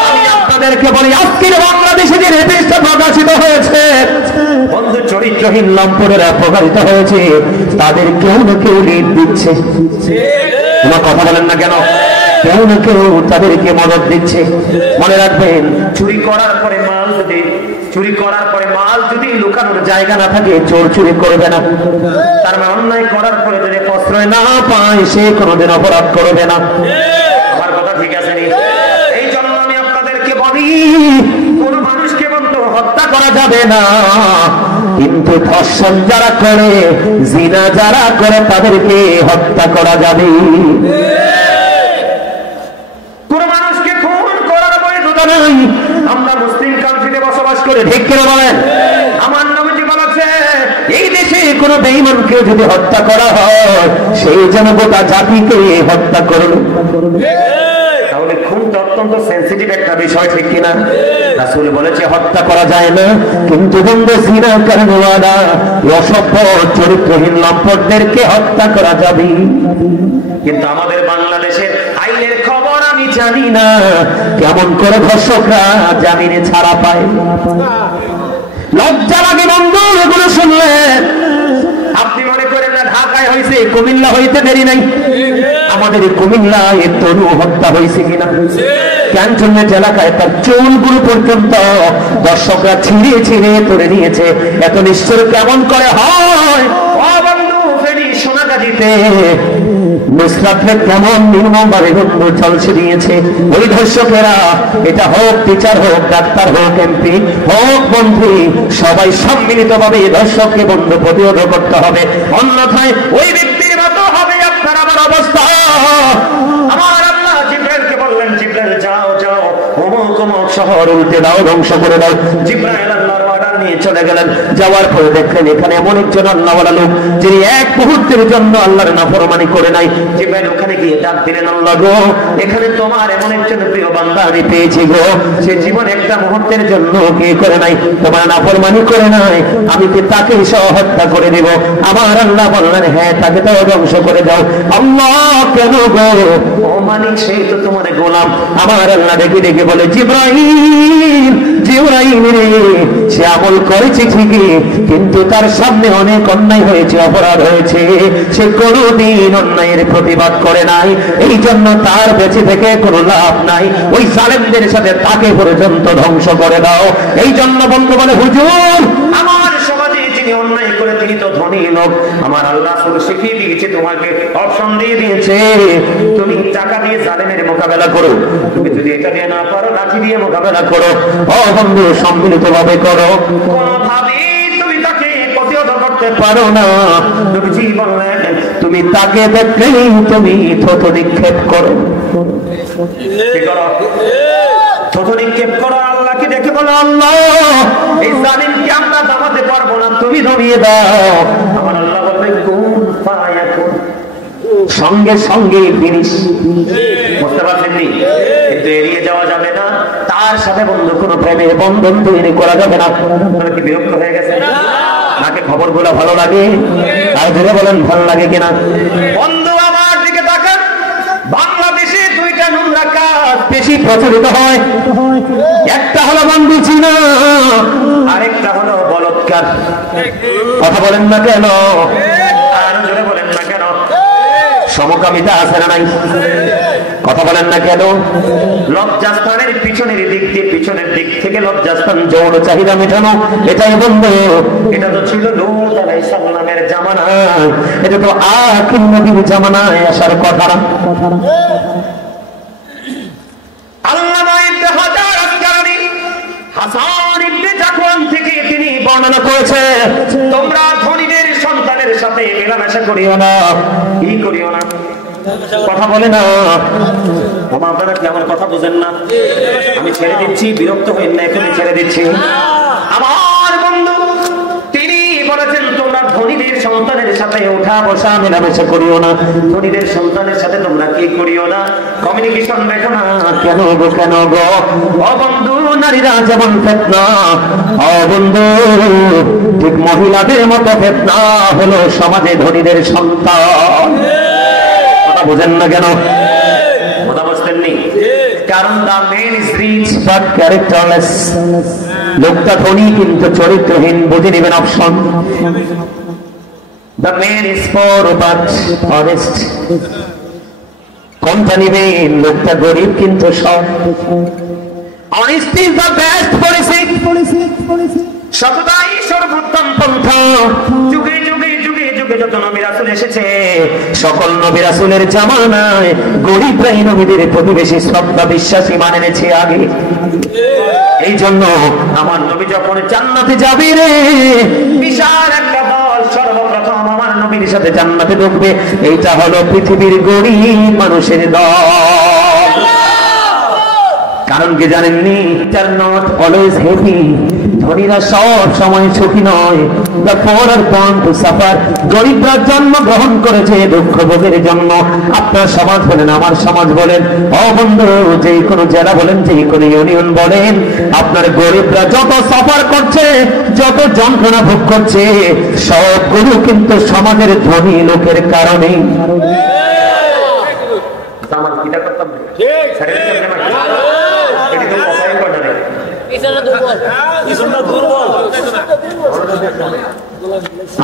আমি আপনাদেরকে বলি, আজকের বাংলাদেশে যে রেপিস্টটা প্রকাশিত হয়েছে, বন্ধু চরিত্রহীন লম্পটেরা প্রকাশিত হয়েছে, তাদের কেউ না কেউ লিড দিচ্ছে। তোমার কথা বলেন না কেন? কেউ না কেউ তাদেরকে মদত দিচ্ছে। মনে রাখবেন, চুরি করার পরে মাল যদি লুকানোর জায়গা না থাকে, চোর চুরি করবে না। তার মানে অন্যায় করার পরে যদি প্রশ্রয় না পায়, সে কোনোদিন অপরাধ করবে না। আমার কথা ঠিক আছে? এই জন্য আমি আপনাদেরকে বলি, কোন মানুষকে বন্ধু হত্যা করা যাবে না, কিন্তু ধর্ষণ যারা করে, জিনা যারা করে, তাদেরকে হত্যা করা যাবে। কোন মানুষকে খুন করার বৈধতা নেই। আমরা মুসলিম কান্ট্রিতে বসবাস করে, ঠিক কিনা বলেন? আমার নবীজি বলেছে, এই দেশে কোন বেঈমানকে যদি হত্যা করা হয়, সেই যেন গোটা জাতিকে হত্যা করল। তাহলে খুনটা অত্যন্ত সেনসিটিভ একটা বিষয়, ঠিক কিনা? রাসূল বলেছে হত্যা করা যায় না, কিন্তু বন্ধু জিনা করনেওয়ালা, অসভ্য চরিত্রহীন লম্পটদেরকে হত্যা করা যাবে। কিন্তু আমাদের বাংলাদেশের আইনের খবর আমি জানি না, কেমন করে ধর্ষকরা জামিনে ছাড়া পায়। লজ্জা লাগে বন্ধু এগুলো শুনলে। আপনি মনে করেন না ঢাকায় হয়েছে, কুমিল্লা হইতে দেরি নাই। আমাদের কুমিল্লায় তরু হত্যা হয়েছে কিনা? ক্যান্টনমেন্ট এলাকায় তার চুলগুলো পর্যন্ত দর্শকরা ছিঁড়ে ছিঁড়ে তুলে নিয়েছে। এত নিশ্চয় কেমন করে হয়? সোনাগাজীতে নুসরাতকে কেমন নির্মমভাবে বন্ধু ঝলসে দিয়েছে ওই ধর্ষকেরা। এটা হোক টিচার, হোক ডাক্তার, হোক এমপি, হোক মন্ত্রী, সবাই সম্মিলিতভাবে এই ধর্ষককে বন্ধু প্রতিরোধ করতে হবে, অন্যথায় ওই ব্যক্তির মতো হবে আপনার আমার অবস্থা। আমার আল্লাহ জিবরাইলকে বললেন, জিবরাইল যাও যাও, অমুক অমুক শহর উল্টে দাও, ধ্বংস করে দাও। জিবরাইল আল্লাহর অর্ডার নিয়ে চলে গেলেন। যাওয়ার পরে দেখলেন এখানে এমন একজন আল্লাহওয়ালা লোক, যিনি এক মুহূর্তের জন্য আল্লাহর নাফরমানি করে নাই। জিবরাইল ওখানে গিয়ে ডাক দিলেন, আল্লাহ গো, এখানে তোমার এমন একজন প্রিয় বান্দা আমি পেয়েছি গো, সে জীবন একটা মুহূর্তের জন্য কি করে নাই, তোমার নাফরমানি করে নাই, আমি কি তাকে সহ হত্যা করে দেব? আমার আল্লাহ বললেন, হ্যাঁ, তাকে তো ধ্বংস করে দাও। আল্লাহ কেন গো? ও মালিক, সেই তো তোমার গোলাম। আমার আল্লাহ ডেকে ডেকে বলে, জিবরাইল, জিবরাইল রে, সে আমল করেছে ঠিকই, কিন্তু তার সামনে অনেক অন্যায় হয়েছে, অপরাধ হয়েছে, সে কোনদিন অন্যায়ের প্রতিবাদ করে নাই, এই জন্য তার বেঁচে থেকে কোনো লাভ নাই। ওই জালেমদের সাথে তাকে পর্যন্ত ধ্বংস করে দাও। এই জন্য বন্ধু বলে, হুজুর, আমার সমাজে যিনি অন্যায় করে তিনি তো ধনী লোক, আমার আল্লাহ শুধু শিখিয়ে দিয়েছে, তোমাকে অপশন দিয়ে দিয়েছে, তুমি টাকা দিয়ে জালেমের মোকাবেলা করো, তুমি যদি এটা দিয়ে না পারো লাঠি দিয়ে মোকাবেলা করো। ও বন্ধু, সম্মিলিত ভাবে করো, কোনোভাবেই তুমি তাকে প্রতিহত করতে পারো না। নবীজি বললেন, তুমি তাকে দেখলেই তুমি থুতু নিক্ষেপ করো। কি করো? থুতু নিক্ষেপ করো। আল্লাহকে দেখে বলো, আল্লাহ এই জালিমকে আমরা দামাতে পারবো না, তুমি ধরিয়ে দাও। আমার আল্লাহ বলবেন কুন ফায়াকুন, সঙ্গে সঙ্গে ফিনিশ। বুঝতে পারছেন নি? কিন্তু এড়িয়ে যাওয়া যাবে না, তার সাথে বন্ধু কোনো প্রেমের বন্ধন তৈরি করা যাবে না। আপনারা কি বিরক্ত হয়ে গেছে? নাকি খবরগুলো ভালো লাগে? আর জোরে বলেন, ভালো লাগে কিনা? বন্ধু আমার দিকে তাকান, বাংলাদেশে দুইটা নোংরা কাজ বেশি প্রচলিত হয়, একটা হলো বন্ধু চিনা, আরেকটা হলো বলৎকার। কথা বলেন না কেন? আর জোরে বলেন না কেন? সমকামিতা আছে না নাই? কথা বলেন না কেন? লজ্জাস্থানের পিছনের দিক দিয়ে, পিছনের দিক থেকে লজ্জাস্থান যৌন চাহিদা মেটানো, এটাই বন্ধু। এটা তো ছিল লূত আলাইহিস সালামের জামানায়, এটা তো আখির নবীর জামানায় আসার কথা না। আল্লামা ইবনে হাজার আসকালানি হাসান ইবনে জাকওয়ান থেকে তিনি বর্ণনা করেছে, তোমরা ধনীদের সন্তানের সাথে মেলামেশা করিও না। কি করিও না? কথা বলে না। আপনারা কি আমার কথা বুঝেন না? আমি ছেড়ে দিচ্ছি, বিরক্ত হইন না, এখানে ছেড়ে দিচ্ছি। আমার বন্ধু তিনি বলেছেন, তোমরা ধনীদের সন্তানের সাথে ওঠা বসা মেলামেশা করিও না। ধনীদের সন্তানের সাথে তোমরা কি করিও না? কমিউনিকেশন রেখো না। কেন গো, কেন গো? ও বন্ধু, নারীরা যেমন ফিতনা, ও বন্ধু ঠিক মহিলাদের মতো ফিতনা হলো সমাজে ধনীদের সন্তান। কথা বুঝেন না কেন? কথা বুঝতেন নি? কারণ the man is rich but characterless, লোকটা ধনী কিন্তু চরিত্রহীন। বুঝে নেবেন option. The man is poor but honest, কোনটা নেবেন? লোকটা গরিব কিন্তু সৎ। Honesty is the best policy, সততাই সর্বোত্তম পন্থা। যুগে যুগে যুগে যুগে যত নবী রাসূল এসেছে, সকল নবী রাসূলের জামানায় গরিবরাই নবীদের প্রতিবেশী শ্রদ্ধা বিশ্বাসী মানে এনেছে আগে। এই জন্য আমার নবী যখন জান্নাতে যাবে রে, বিশাল একটা দল সর্বপ্রথম আমার নবীর সাথে জান্নাতে ঢুকবে। এইটা হলো পৃথিবীর গরিব মানুষের দল। কারণ কি জানেননি? ইট আর নট অলওয়েজ হ্যাপি, ধনীরা সব সময় সুখী নয়। The poor are born to suffer, গরিবরা জন্ম গ্রহণ করেছে দুঃখ ভোগের জন্য। আপনার সমাজ বলেন, আমার সমাজ বলেন, ও বন্ধু যে কোনো জেলা বলেন, যে কোনো ইউনিয়ন বলেন, আপনার গরিবরা যত সাফার করছে, যত যন্ত্রণা ভোগ করছে, সবগুলো কিন্তু সমাজের ধনী লোকের কারণেই। আমার কিটা করতাম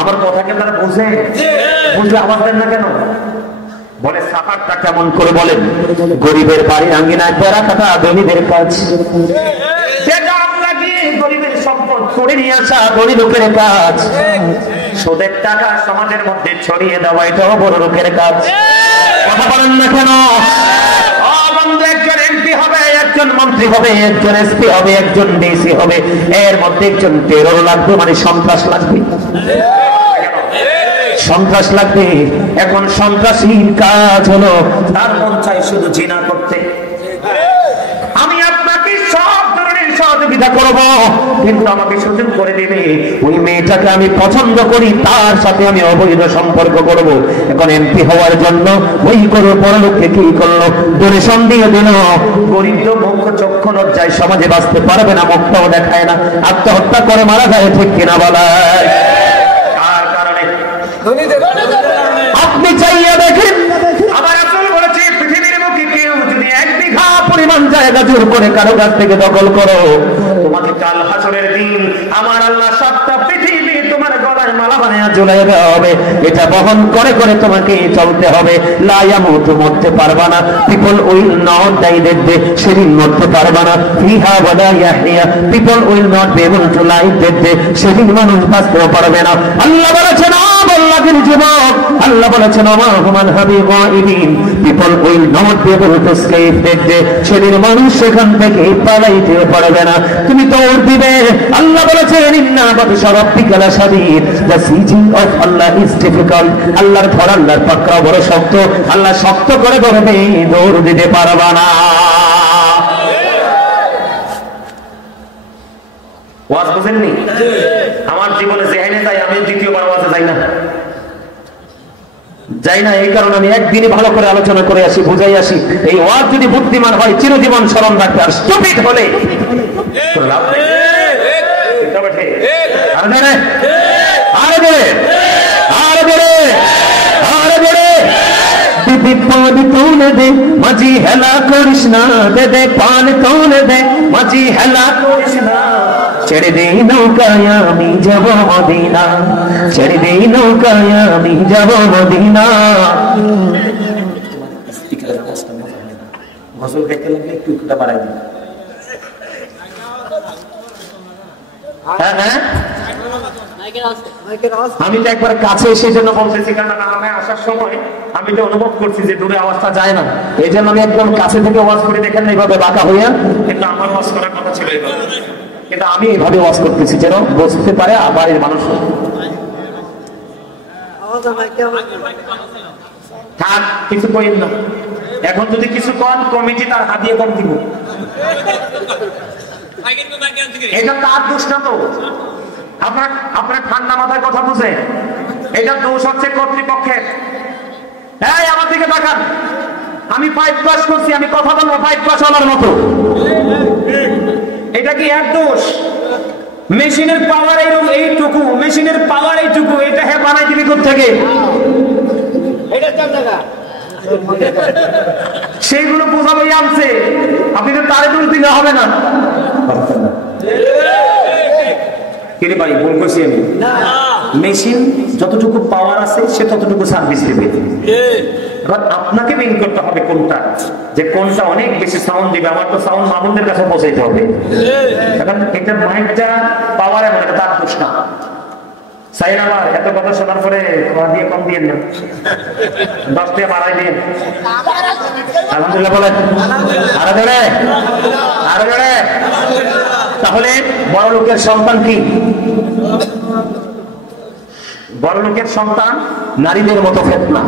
আমার কথাকে তারা বুঝে, বুঝলে আওয়াজ দেন না কেন? বলে সাফারটা কেমন করে বলেন? গরিবের বাড়ির আঙ্গিনায় বেড়া কাটা ধনীদের কাজ, গরিবের সম্পদ করে নিয়ে আসা ধনী লোকের কাজ, সুদের টাকা সমাজের মধ্যে ছড়িয়ে দেওয়া এটাও বড় লোকের কাজ। কথা বলেন না কেন? একজন এমপি হবে, একজন মন্ত্রী হবে, একজন এসপি হবে, একজন ডিসি হবে, এর মধ্যে একজন টেরর লাগবে, মানে সন্ত্রাস লাগবে। সন্ত্রাস লাগবে। এখন সন্ত্রাসীর কাজ হলো তার মন চাই শুধু জিনা করতে। আমি আপনাকে সব ধরনের সহযোগিতা করব, কিন্তু আমাকে সুযোগ করে দিবে ওই মেয়েটাকে আমি পছন্দ করি, তার সাথে আমি অবৈধ সম্পর্ক করব। এখন এমপি হওয়ার জন্য ওই করে বড় লোককে কি করলো? ডোনেশন দিয়ে দিল। গরিব তো মুখ চক্ষু লজ্জায় সমাজে বাঁচতে পারবে না, মুখটাও দেখায় না, আত্মহত্যা করে মারা যায়। ঠিক কিনা বলায়? কার কারণে? আপনি চাইয়ে দেখেন, আমার রাসূল বলেছে পৃথিবীর মুখে কেউ যদি 1 বিঘা পরিমাণ জায়গা জোর করে কারো কাছ থেকে দখল করো, তোমাকে কাল হাসরের দিন আমার আল্লাহ 7টা পৃথিবী তোমার গলায় মালা বানিয়ে ঝুলিয়ে দেওয়া হবে। এটা বহন করে করে তোমাকে চলতে হবে। লা ইয়ামুতু, মরতে পারবা না। People will not die that day, সেদিন মরতে পারবা না। ফিহা ওয়ালা ইয়াহইয়া, people will not be able to live that day, সেদিন মানুষ বাঁচতে পারবে না। আল্লাহ বলেছেন লাখের যুবক আল্লাহ বলেছেন ওমা হুমান হাবি গায়বিন, people will not be able to escape that day. সেদিন মানুষ সেখান থেকে পালাইতে পারবে না, তুমি দৌড় দিবে। আল্লাহ বলেছেন ইন্না বাতশা রাব্বিকা লাশাদীদ, the seizing of Allah is difficult. আল্লাহর ধর, আল্লাহর পাকড়াও বড় শক্ত। আল্লাহ শক্ত করে ধরবে, দৌড় দিতে পারবা না। ওয়াজ বুঝেননি? আমার জীবনে যেখানে যাই আমি দ্বিতীয়বার ওয়াজে যাই না। এই কারণে আমি একদিনই ভালো করে আলোচনা করে আসি, বুঝাই আসি। এই ওয়াজ যদি বুদ্ধিমান হয় চিরজীবন স্মরণ রাখবে, আর স্টুপিড হলে পান তোলে দে মাঝি হেলা করিস না, দে দে পান তোলে দে মাঝি হেলা করিস না। ছেড়ে দে নৌকায় আমি যাব মদিনা, ছেড়ে দে নৌকায় আমি যাব মদিনা। গোসল খাইতে লাগলে একটু একটুটা বাড়াই দিন। হ্যাঁ হ্যাঁ, আমি তো একবার কাছে সেই জন্য বলতেছি, কারণ আমি আসার সময় আমি তো অনুভব করছি যে দূরে আওয়াজটা যায় না, এই জন্য আমি একদম কাছে থেকে ওয়াজ করে দেখেন না এইভাবে বাঁকা হইয়া। কিন্তু আমার ওয়াজ করার কথা ছিল এইভাবে, কিন্তু আমি এইভাবে ওয়াজ করতেছি যেন বুঝতে পারে বাড়ির মানুষ। থাক, কিছু কইন না। এখন যদি কিছু কন কমিটি তার হাতিয়ে কম দিব, এটা তার দোষ না তো। আপনার ঠান্ডা মাথায় কথা বুঝে, এটা দোষ হচ্ছে কর্তৃপক্ষের। হ্যাঁ, আমার দিকে দেখান, আমি 5 পাস করছি, আমি কথা বলবো 5 পাস হওয়ার মতো। এটা কি এক দোষ? মেশিনের পাওয়ার এইটুকু, মেশিনের পাওয়ার এইটুকু, এটা হ্যাঁ বানাই দিবি কোত্থেকে? সেইগুলো বোঝাবই আনছে, আপনি তো তারে দোষ দিলে হবে না। কিরে ভাই, ভুল করছি আমি? মেশিন যতটুকু পাওয়ার আছে সে ততটুকু সার্ভিস দেবে। এবার আপনাকে মেইন করতে হবে কোনটা, যে কোনটা অনেক বেশি সাউন্ড দিবে। আমার তো সাউন্ড মামুনদের কাছে পৌঁছাইতে হবে। এখন এটা মাইকটা পাওয়ার, এমন এটা তার দোষ না। সাইন আমার এত কথা শোনার পরে দিয়ে কম দিয়ে না, 10 টাকা বাড়াই দিয়ে। আলহামদুলিল্লাহ বলেন, আরো জোরে, আরো জোরে। তাহলে বড় লোকের সন্তান কি? বড় লোকের সন্তান নারীদের মতো ফেতনা।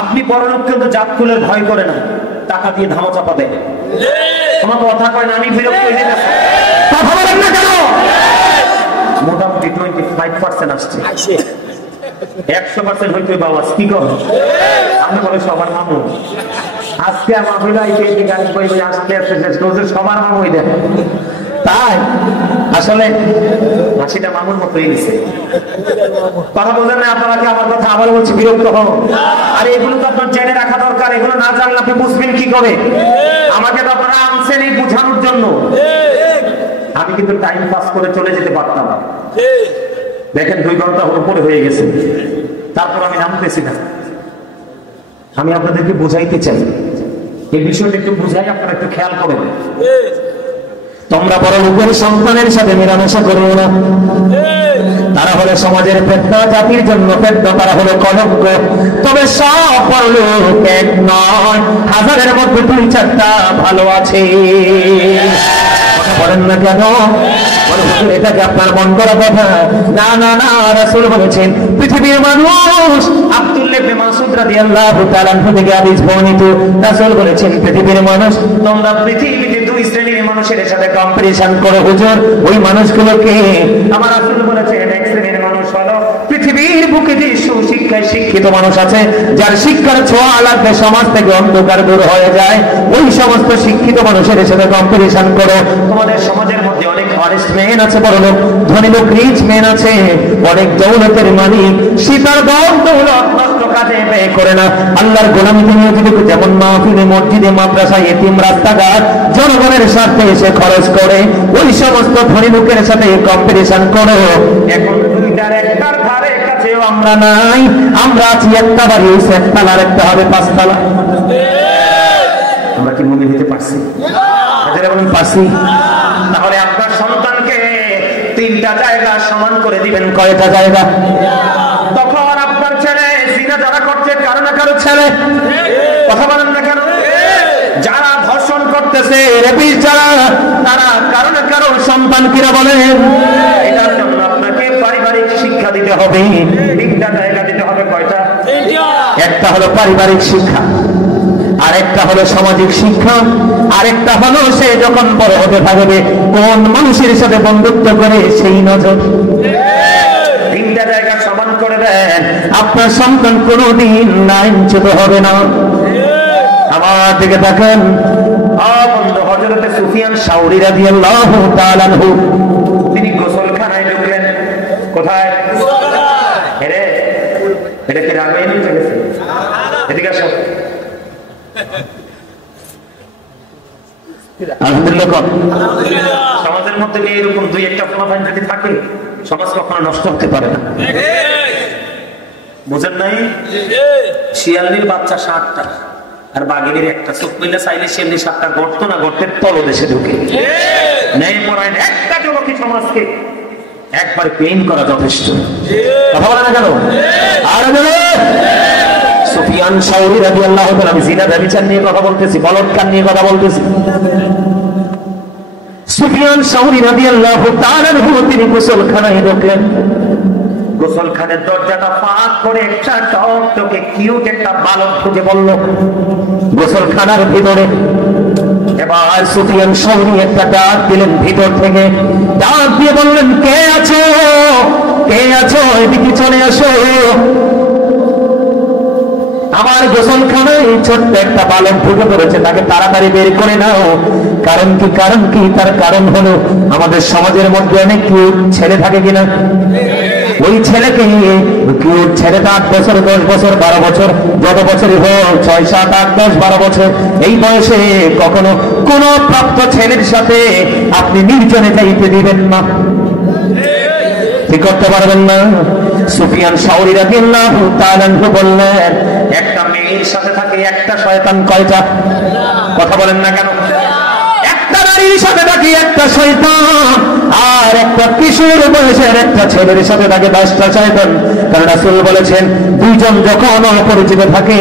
আপনি বড় লোককে তো জাত কুলের ভয় করে না, টাকা দিয়ে ধামা চাপা দেয়। তোমার কথা কয় না, আমি বিরক্ত হয়ে যাচ্ছি। কথা বলেন না কেন? মোটামুটি 25% আসছে, 100% হইতে বাবা কি কর। আমি বলে সবার মামু, আজকে আমার গাড়ি বই আসতে আসতে সবার মামু হয়ে দেয়। তাই আসলে হাসিটা মামুর মতোই নিছে। কথা বললেন না আপনারা কি? আমার কথা আবার বলছি, বিরক্ত হন। আর এগুলো তো আপনার জেনে রাখা দরকার। এগুলো না জানলে আপনি বুঝবেন কি করে? আমাকে তো আপনারা আনছেন এই বোঝানোর জন্য। আমি কিন্তু টাইম পাস করে চলে যেতে পারতাম। দেখেন 2 ঘন্টা উপরে হয়ে গেছে, তারপর আমি নামতেছি না। আমি আপনাদেরকে বুঝাইতে চাই, এই বিষয়টা একটু বুঝাই, আপনারা একটু খেয়াল করেন। তোমরা বড় লোকের সন্তানের সাথে মেলামেশা করো না। তারা হলো সমাজের পেট্টা, জাতির জন্য পেট্টা, তারা হলো কলঙ্ক। তবে সব বড় লোক এক নয়, হাজারের মধ্যে 2-4টা ভালো আছে। কথা বলেন না কেন? এটাকে আপনার মন করা কথা না। না না, রাসূল বলেছেন পৃথিবীর মানুষ। আব্দুল্লাহ ইবনে মাসউদ রাদিয়াল্লাহু তাআলা থেকে হাদিস বর্ণিত, রাসূল বলেছেন পৃথিবীর মানুষ, তোমরা পৃথিবীতে 2 শ্রেণীর মানুষের সাথে কম্পারিশন করো হুজুর। ওই মানুষগুলোকে আমার রাসূল বলেছেন, এক শ্রেণীর মানুষ হলো পৃথিবীর বুকে যে সুশিক্ষায় শিক্ষিত মানুষ আছে, যার শিক্ষার ছোঁয়া লাগবে সমাজ থেকে অন্ধকার দূর হয়ে যায়, ওই সমস্ত শিক্ষিত মানুষের সাথে কম্পারিশন করো। তোমাদের সমাজের মধ্যে অনেক অনেস্ট মেন আছে, বড় লোক ধনী লোক রিচ মেন আছে, অনেক দৌলতের মালিক, সীতার দৌলত নষ্ট কাজে ব্যয় করে না। আল্লাহর গোলামিতে নিয়োজিত, যেমন মাহফিলে, মসজিদে, মাদ্রাসায়, এতিম, রাস্তাঘাট জনগণের স্বার্থে এসে খরচ করে, ওই সমস্ত ধনী লোকের সাথে কম্পিটিশন করো। এখন 2টার একটার ধারে কাছেও আমরা নাই, আমরা আছি একটা বাড়ি, একতলার, একটা হবে 5 তলা। আমরা কি মনে হতে পারছি? পারছি? তাহলে আপনার সন্তানকে 3টা জায়গা সমান করে দিবেন, কয়টা জায়গা? সমাজে কারো না কারো ছেলে। কথা বলেন না কেন? যারা ধর্ষণ করতেছে, রেপিস্ট যারা, তারা কারো না কারো সন্তান কিনা বলেন। এটার জন্য আপনাকে পারিবারিক শিক্ষা দিতে হবে। তিনটা জায়গা দিতে হবে। কয়টা? একটা হলো পারিবারিক শিক্ষা, আরেকটা হলো সামাজিক শিক্ষা, আরেকটা হলো সে যখন বড় হতে থাকবে কোন মানুষের সাথে বন্ধুত্ব করে সেই নজর। তিনটা জায়গা সমান করে দেন, আপনার সন্তান কোনদিন লাইনচ্যুত হবে না। আমার দিকে দেখেন, হযরতে সুফিয়ান সাউরি রাদিয়াল্লাহু তাআলা আনহু তিনি গোসলখানায় ঢুকলেন। কোথায়? এটা কি রাগ হয়ে গেছে? এদিকে আসো। আলহামদুলিল্লাহ। সমাজের মধ্যে এরকম দুই একটা ফলাফল যদি থাকে, সমাজ কখনো নষ্ট হতে পারে না। বুঝেন নাই? শিয়ালির বাচ্চা 7টা আর বাঘের একটা। চোখ মিলে চাইলে শিয়ালি 7টা গর্ত না গর্তের তলদেশে ঢুকে ন্যায় পরায়ণ একটা যুবকী সমাজকে একবার ক্লিন করা যথেষ্ট। কথা বলে না কেন? আর সুফিয়ান সাউরি রাদিয়াল্লাহু তাআলা, আমি জিনা ব্যভিচার নিয়ে কথা বলতেছি, বলৎকার নিয়ে কথা বলতেছি। সুফিয়ান সাউরি রাদিয়াল্লাহু তাআলা তিনি গোসলখানায় ঢুকলেন। গোসলখানার দরজাটা ফাঁক করে একটা টকটকে কিউট একটা বালক ঢুকে বলল গোসলখানার ভিতরে। এবার সুফিয়ান সাউরি একটা ডাক দিলেন ভিতর থেকে, ডাক দিয়ে বললেন, কে আছো? কে আছো? এদিকে চলে আসো। আমার গোসলখানায় ছোট্ট একটা বালক ঢুকে পড়েছে, তাকে তাড়াতাড়ি বের করে নাও। কারণ কি? কারণ কি? তার কারণ হলো আমাদের সমাজের মধ্যে অনেক কিউট ছেলে থাকে কিনা, ওই ছেলেকে কিউট ছেলেটা 8 বছর 10 বছর 12 বছর যত বছরই হোক, 6 7 8 10 12 বছর এই বয়সে কখনো কোন প্রাপ্ত ছেলের সাথে আপনি নির্জনে যাইতে দিবেন না, ঠিক করতে পারবেন না। সুফিয়ান সাউরি রাদিয়াল্লাহু তাআলা বললেন, একটা মেয়ের সাথে থাকে একটা শয়তান কয়টা? কথা বলেন না কেন? একটা নারীর সাথে থাকে একটা শয়তান, আর একটা কিশোর বয়সের একটা ছেলের সাথে থাকে 10টা শয়তান। কারণ রাসূল বলেছেন, দুইজন যখন অপরিচিত থাকে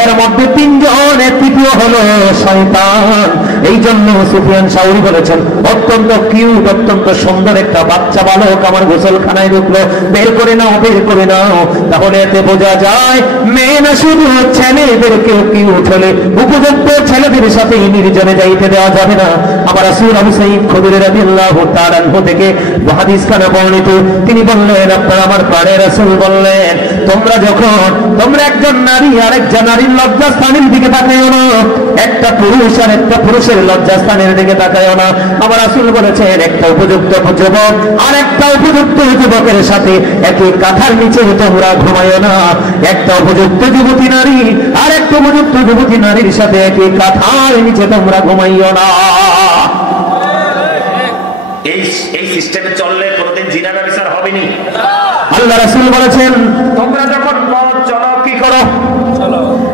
এর মধ্যে 3 জনের তৃতীয় হলো শয়তান। এই জন্য সুফিয়ান সাউরি বলেছেন, অত্যন্ত কিউট অত্যন্ত সুন্দর একটা বাচ্চা বালক আমার গোসলখানায় ঢুকলো, বের করে নাও, বের করে নাও। তাহলে এতে বোঝা যায় মেয়ে না শুধু ছেলেদেরকে কিউট হলে উপযুক্ত ছেলেদের সাথে নির্জনে যাইতে দেওয়া যাবে না। আমার রাসূল আবু সাঈদ খুদরি রাদিয়াল্লাহু তাআলা আনহু থেকে হাদিস খানা বর্ণিত, তিনি বললেন, আপনার আমার প্রাণের রাসূল বললেন, তোমরা একজন নারী আর একজন নারীর লজ্জাস্থানের দিকে তাকাইও না, একটা পুরুষ আর একটা পুরুষের লজ্জাস্থানের দিকে তাকাইও না। আমার রাসূল বলেছেন, একটা উপযুক্ত যুবক আর একটা উপযুক্ত যুবকের সাথে একই কাঁথার নিচে তোমরা ঘুমাইও না। একটা উপযুক্ত যুবতী নারী আর একটা উপযুক্ত যুবতী নারীর সাথে একই কাঁথার নিচে তোমরা ঘুমাইও না। এই সিস্টেমে চললে কোনদিন জিনা ব্যভিচার হবে না। আল্লাহ রাসূল বলেছেন, তোমরা যখন পথ চলো কি করো?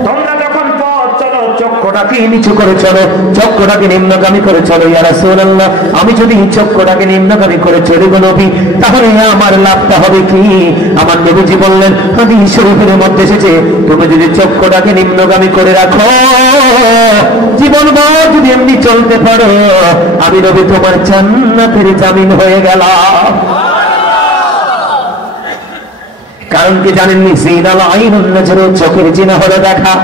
তোমরা যখন পথ চলো চক্ষুটাকে নিচু করে চলো, চক্ষুটাকে নিম্নগামী করে চলো। ইয়া রাসূলুল্লাহ, আমি যদি চক্ষুটাকে নিম্নগামী করে চলি গো নবী, তাহলে আমার লাভটা হবে কি? আমার নবীজি বললেন, হাদিস শরীফের মধ্যে এসেছে, তুমি যদি চক্ষুটাকে নিম্নগামী করে রাখো, জীবনভর যদি এমনি চলতে পারো, আমি নবী তোমার জান্নাতের জামিন হয়ে গেলাম। কারণ কি জানেননি? জিনাল আইনুন নজর, চোখের জিনা হলো দেখা।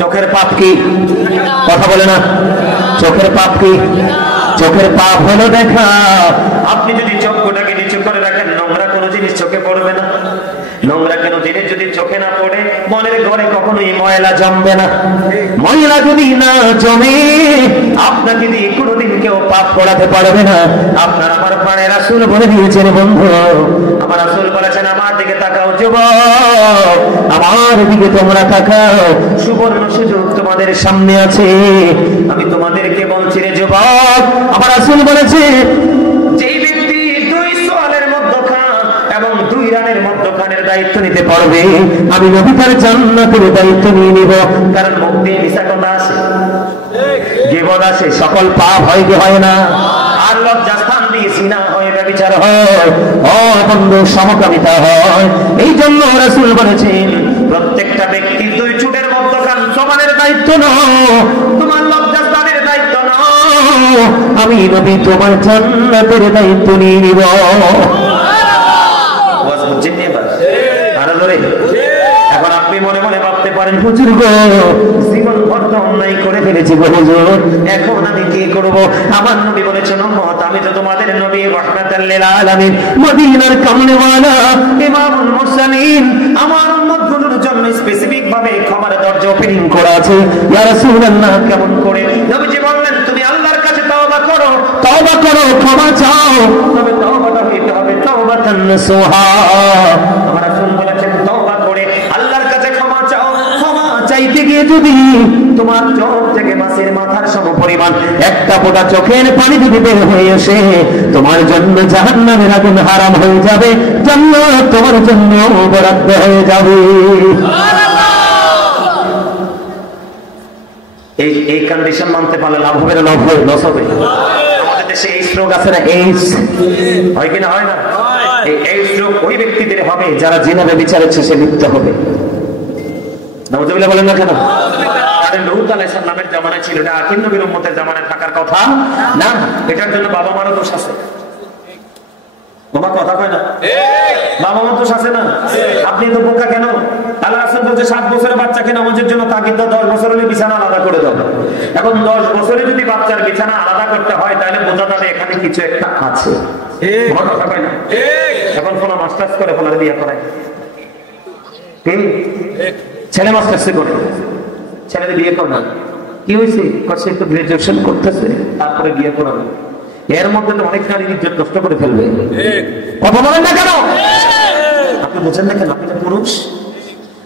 চোখের পাপ কি? কথা বলে না। চোখের পাপ কি? চোখের পাপ হলো দেখা। আপনি যদি চক্ষুটাকে নিচু করে রাখেন, নোংরা কোনো জিনিস চোখে পড়বে না। নোংরা কোনো জিনিস যদি চোখে না পড়ে, মনের ঘরে কখনোই ময়লা জমবে না। ময়লা যদি না জমে, আপনাকে দিয়ে কোনোদিন কেউ পাপ করাতে পারবে না। আপনার আমার প্রাণের রাসূল বলে দিয়েছেন, বন্ধু আমার রাসূল বলেছেন, আমার দিকে তাকাও যুবক, আমার দিকে তোমরা তাকাও, সুবর্ণ সুযোগ তোমাদের সামনে আছে। আমি তোমাদেরকে বলছি রে যুবক, আমার রাসূল বলেছে, যেই ব্যক্তি 2 সোয়ালের মধ্যখান এবং 2 রানের মধ্যখানের দায়িত্ব নিতে পারবে, আমি নবী তার জান্নাতের দায়িত্ব নিয়ে নিব। কারণ মুখ দিয়ে মিছা কথা আসে, গীবত আসে, সকল পাপ হয় কি হয় না? আর লজ্জাস্থান দিয়ে জিনা হয়, ব্যভিচার হয়, বন্ধু সমকামিতা হয়। এই জন্য রাসূল বলেছেন, প্রত্যেক দায়িত্ব নাও, তোমার লজ্জাস্থানের দায়িত্ব নাও, আমি নবী তোমার জান্নাতের দায়িত্ব নিয়ে নিব। এখন আপনি মনে মনে ভাবতে পারেন, হুজুর গো জীবন ভর তো অন্যায় করে ফেলেছি গো হুজুর, এখন আমি কি করব? আমার নবী বলেছেন, উম্মত আমি তো তোমাদের নবী রাহমাতাল লিল আলামিন, মদিনার কামলিওয়ালা ইমামুল মুরসালিন, আমার উম্মতগুলোর জন্য স্পেসিফিক ভাবে ক্ষমার দরজা ওপেনিং করা আছে। ইয়া রাসূলুল্লাহ, কেমন করে? নবীজি বললেন, তুমি আল্লাহর কাছে তওবা করো, ক্ষমা চাও, তবে তওবাটা হইতে হবে তাওবাতান নাসুহা। আমার রাসূল বলেছেন, তওবা করে আল্লাহর কাছে ক্ষমা চাও, ক্ষমা চাইতে গিয়ে যদি তোমার চোখ থেকে মাছের মাথার সমপরিমাণ একটা ফোঁটা চোখের পানি যদি বের হয়ে আসে, তোমার জন্য জাহান্নামের আগুন হারাম হয়ে যাবে, জান্নাত তোমার জন্য বরাদ্দ হয়ে যাবে। এই কন্ডিশন মানতে পারলে লাভ হবে না লস হবে? আমাদের দেশে এই রোগ আছে না, এইডস হয় কিনা হয় না? এই এইডস রোগ ওই ব্যক্তিদের হবে যারা জিনাবে বিচারের শেষে লিপ্ত হবে। নাউজুবিল্লাহ বলেন না কেন? কারণ লূত আলাইহিস সালামের জামানায় ছিল না, আখির নবীর উম্মতের জামানায় থাকার কথা না। এটার জন্য বাবা মারও দোষ আছে। বাবা কথা কয় না, বাবা মার দোষ আছে না? আপনি তো বোকা কেন? আল্লাহ রাসূল বলছে 7 বছরের বাচ্চাকে নামাজের জন্য তাগিদ দাও, 10 বছর হলে বিছানা আলাদা করে দাও। এখন 10 বছরে যদি বাচ্চার বিছানা আলাদা করতে হয়, তাহলে বোঝা যাবে এখানে কিছু একটা আছে। কথা কয় না? এখন কোন মাস্টার্স করে কোন বিয়ে করায়, ছেলে মাস্টার্স করে, ছেলেদের বিয়ে করে না। কি হয়েছে? সে একটু গ্রাজুয়েশন করতেছে, তারপরে বিয়ে করাবে। এর মধ্যে তো অনেক নারীর ইজ্জত নষ্ট করে ফেলবে। কথা বলেন না কেন? আপনি বোঝেন না কেন? আপনি তো পুরুষ।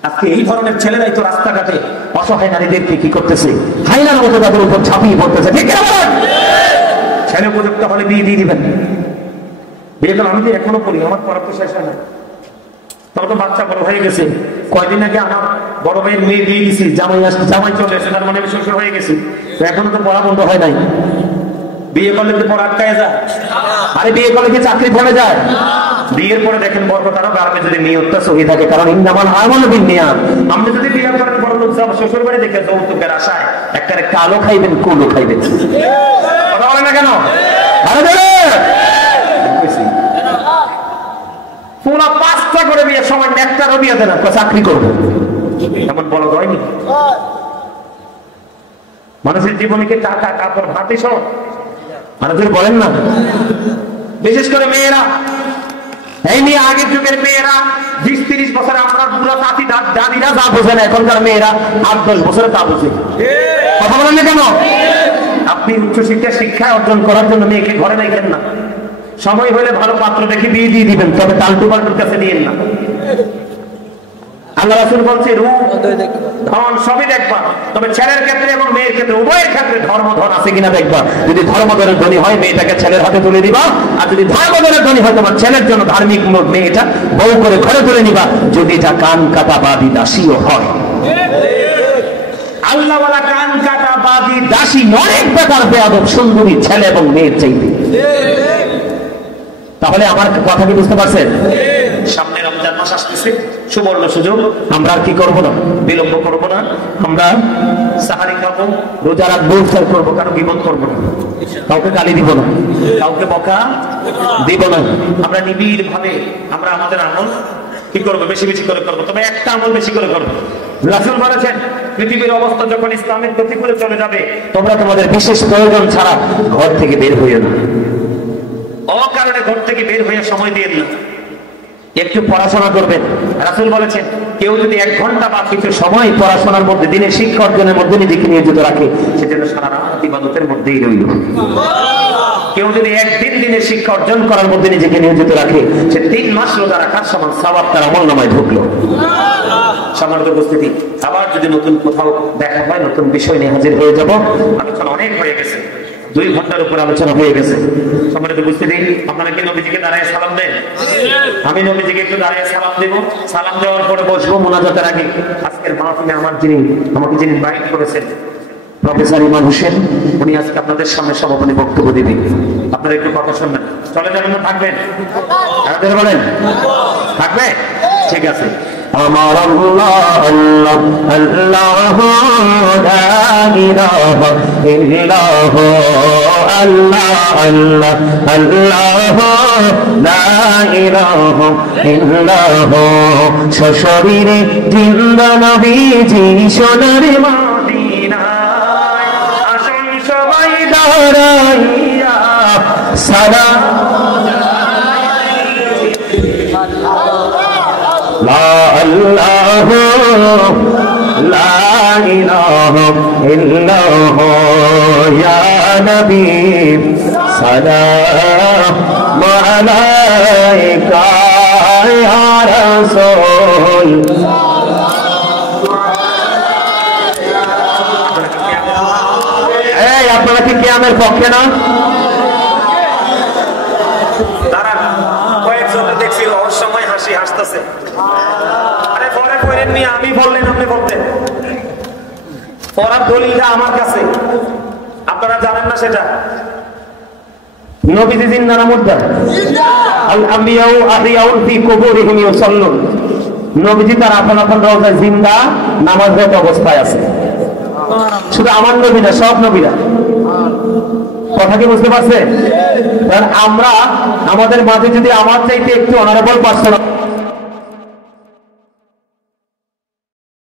আজকে এই ধরনের ছেলেরাই তো রাস্তাঘাটে অসহায় নারীদেরকে কি করতেছে, হাইনার মতো তাদের উপর ঝাঁপিয়ে পড়তেছে। ঠিক কিনা বলেন? ছেলে উপযুক্ত হলে বিয়ে দিয়ে দিবেন। বিয়ে তো আমি তো এখনো করি, আমার পড়া তো শেষ হয় না। তবে তো বাচ্চা বড় হয়ে গেছে। কয়দিন আগে আমার বড় ভাইয়ের মেয়ে দিয়ে দিছি, জামাই চলে এসে, তার মানে আমি শ্বশুর হয়ে গেছি। তো এখনো তো পড়া বন্ধ হয় নাই। বিয়ে করলে কি পড়া আটকায় যায়? আরে বিয়ে করলে কি চাকরি পড়ে যায়? বিয়ের পরে দেখেন বরকত আরো বাড়বে যদি নিয়তটা সহি থাকে। কারণ ইন্নামাল আমালু বিন্নিয়াত। আপনি যদি বিয়ে করেন বড় লোক যাব শ্বশুর বাড়ি দেখে যৌতুকের আশায় একবারে কালো খাইবেন, কুলো খাইবেন। কথা বলেন না কেন? আরে ধরে পুরা 5টা করে বিয়ে, সময় একটারও বিয়ে দেন, চাকরি করবো, এমন বলা হয়নি। মানুষের জীবনে কি টাকা, কাপড়, ভাতি সব মানুষের বলেন না? বিশেষ করে মেয়েরা, এই নিয়ে আগের যুগের মেয়েরা 20-30 বছরে আমরা পুরো দাদি দাদিরা যা বোঝে না, এখনকার মেয়েরা 8-10 বছরে তা বোঝে। কথা বলেন না কেন? আপনি শিক্ষা অর্জন করার জন্য মেয়েকে ঘরে রাখেন না। সময় হলে ভালো পাত্র দেখে বিয়ে দিয়ে দিবেন, তবে তালটু পাল্টুর কাছে দিয়েন না। আল্লাহ রাসূল বলছে, রূপ ধন সবই দেখবা, তবে ছেলের ক্ষেত্রে এবং মেয়ের ক্ষেত্রে উভয়ের ক্ষেত্রে ধর্ম ধন আছে কিনা দেখবা। যদি ধর্মধনের ধনী হয়, মেয়েটাকে ছেলের হাতে তুলে দিবা। আর যদি ধর্মধনের ধনী হয়, তোমার ছেলের জন্য ধার্মিক মেয়েটা বউ করে ঘরে তুলে নিবা, যদি এটা কান কাটা বাদী দাসীও হয়। আল্লাহওয়ালা কান কাটা বাদী দাসী অনেক বেকার বেয়াদব সুন্দরী ছেলে এবং মেয়ের চাইতে। তাহলে আমার কথা কি বুঝতে পারছেন? সামনে রমজান মাস আসতেছে, সুবর্ণ সুযোগ। আমরা কি করব না, বিলম্ব করব না। আমরা সাহারি খাবো, রোজা রাখবো, ইফতার করবো, কারো বিপদ করবো না, কাউকে গালি দিব না, কাউকে বকা দিব না। আমরা নিবিড় ভাবে আমরা আমাদের আমল কি করবো, বেশি বেশি করে করবো। তবে একটা আমল বেশি করে করবো। রাসূল বলেছেন, পৃথিবীর অবস্থা যখন ইসলামের প্রতিকূলে চলে যাবে, তোমরা তোমাদের বিশেষ প্রয়োজন ছাড়া ঘর থেকে বের হইও না। অকারণে ঘর থেকে বের হয়ে সময় দিয়ে না, একটু পড়াশোনা করবেন। রাসূল বলেছেন, কেউ যদি 1 ঘন্টা বা কিছু সময় পড়াশোনার মধ্যে, দিনের শিক্ষা অর্জনের মধ্যে নিজেকে নিয়োজিত রাখে, সেজন্য সারা রাত ইবাদতের মধ্যেই রইল। কেউ যদি একদিন দিনের শিক্ষা অর্জন করার মধ্যে নিজেকে নিয়োজিত রাখে, সে 3 মাস রোজা রাখার সমান সওয়াব তার আমলনামায় ঢুকলো। সম্মানিত উপস্থিতি, আবার যদি নতুন কোথাও দেখা হয়, নতুন বিষয় নিয়ে হাজির হয়ে যাব। আলোচনা অনেক হয়ে গেছে, 2 ঘন্টার উপর আলোচনা হয়ে গেছে। সম্মানিত উপস্থিতি, আপনারা কি নবীজিকে দাঁড়িয়ে সালাম দেন? আমি নবীজিকে একটু দাঁড়িয়ে সালাম দেব। সালাম দেওয়ার পরে বসবো মুনাজাতের আগে। আজকের মাহফিলে আমাকে যিনি ইনভাইট করেছেন, প্রফেসর ইমান হোসেন, উনি আজকে আপনাদের সামনে সমাপনী বক্তব্য দিবেন। আপনারা একটু কথা শুনবেন। চলে যাবেন না থাকবেন? বলেন থাকবে? ঠিক আছে। আমার আল্লাহ আল্লাহ আল্লাহ লা ইলাহা ইল্লাল্লাহ আল্লাহ আল্লাহ আল্লাহ লা ইলাহা ইল্লাল্লাহ সশরীরে জিন্দা নবীজি সোনার মদিনায় আসুন সবাই দাঁড়াইয়া সালাম লা ইলাহা লা ইলাহা ইল্লাল্লাহ ইয়া নবী সালাম আলাইকা ইয়া রাসূল এই আপনারা কি কিয়ামের পক্ষে না? দেখছি ওর সময় হাসি হাসতেছে। আরে পরে পড়েন নি, আমি বললেন আপনি বলতেন। পড়ার দলিলটা আমার কাছে, আপনারা জানেন না সেটা। নবীজি জিন্দা না মুর্দা? আল আম্বিয়াউ আহিয়াউন ফি কুবুরিহিম ইউসাল্লুন। নবীজি তার আপন আপন রওজায় জিন্দা নামাজরত অবস্থায় আছে। শুধু আমার নবী না, সব নবীরা। কথা কি বুঝতে পারছে? কারণ আমরা আমাদের মাঝে যদি আমার চাইতে একটু অনারেবল পার্সন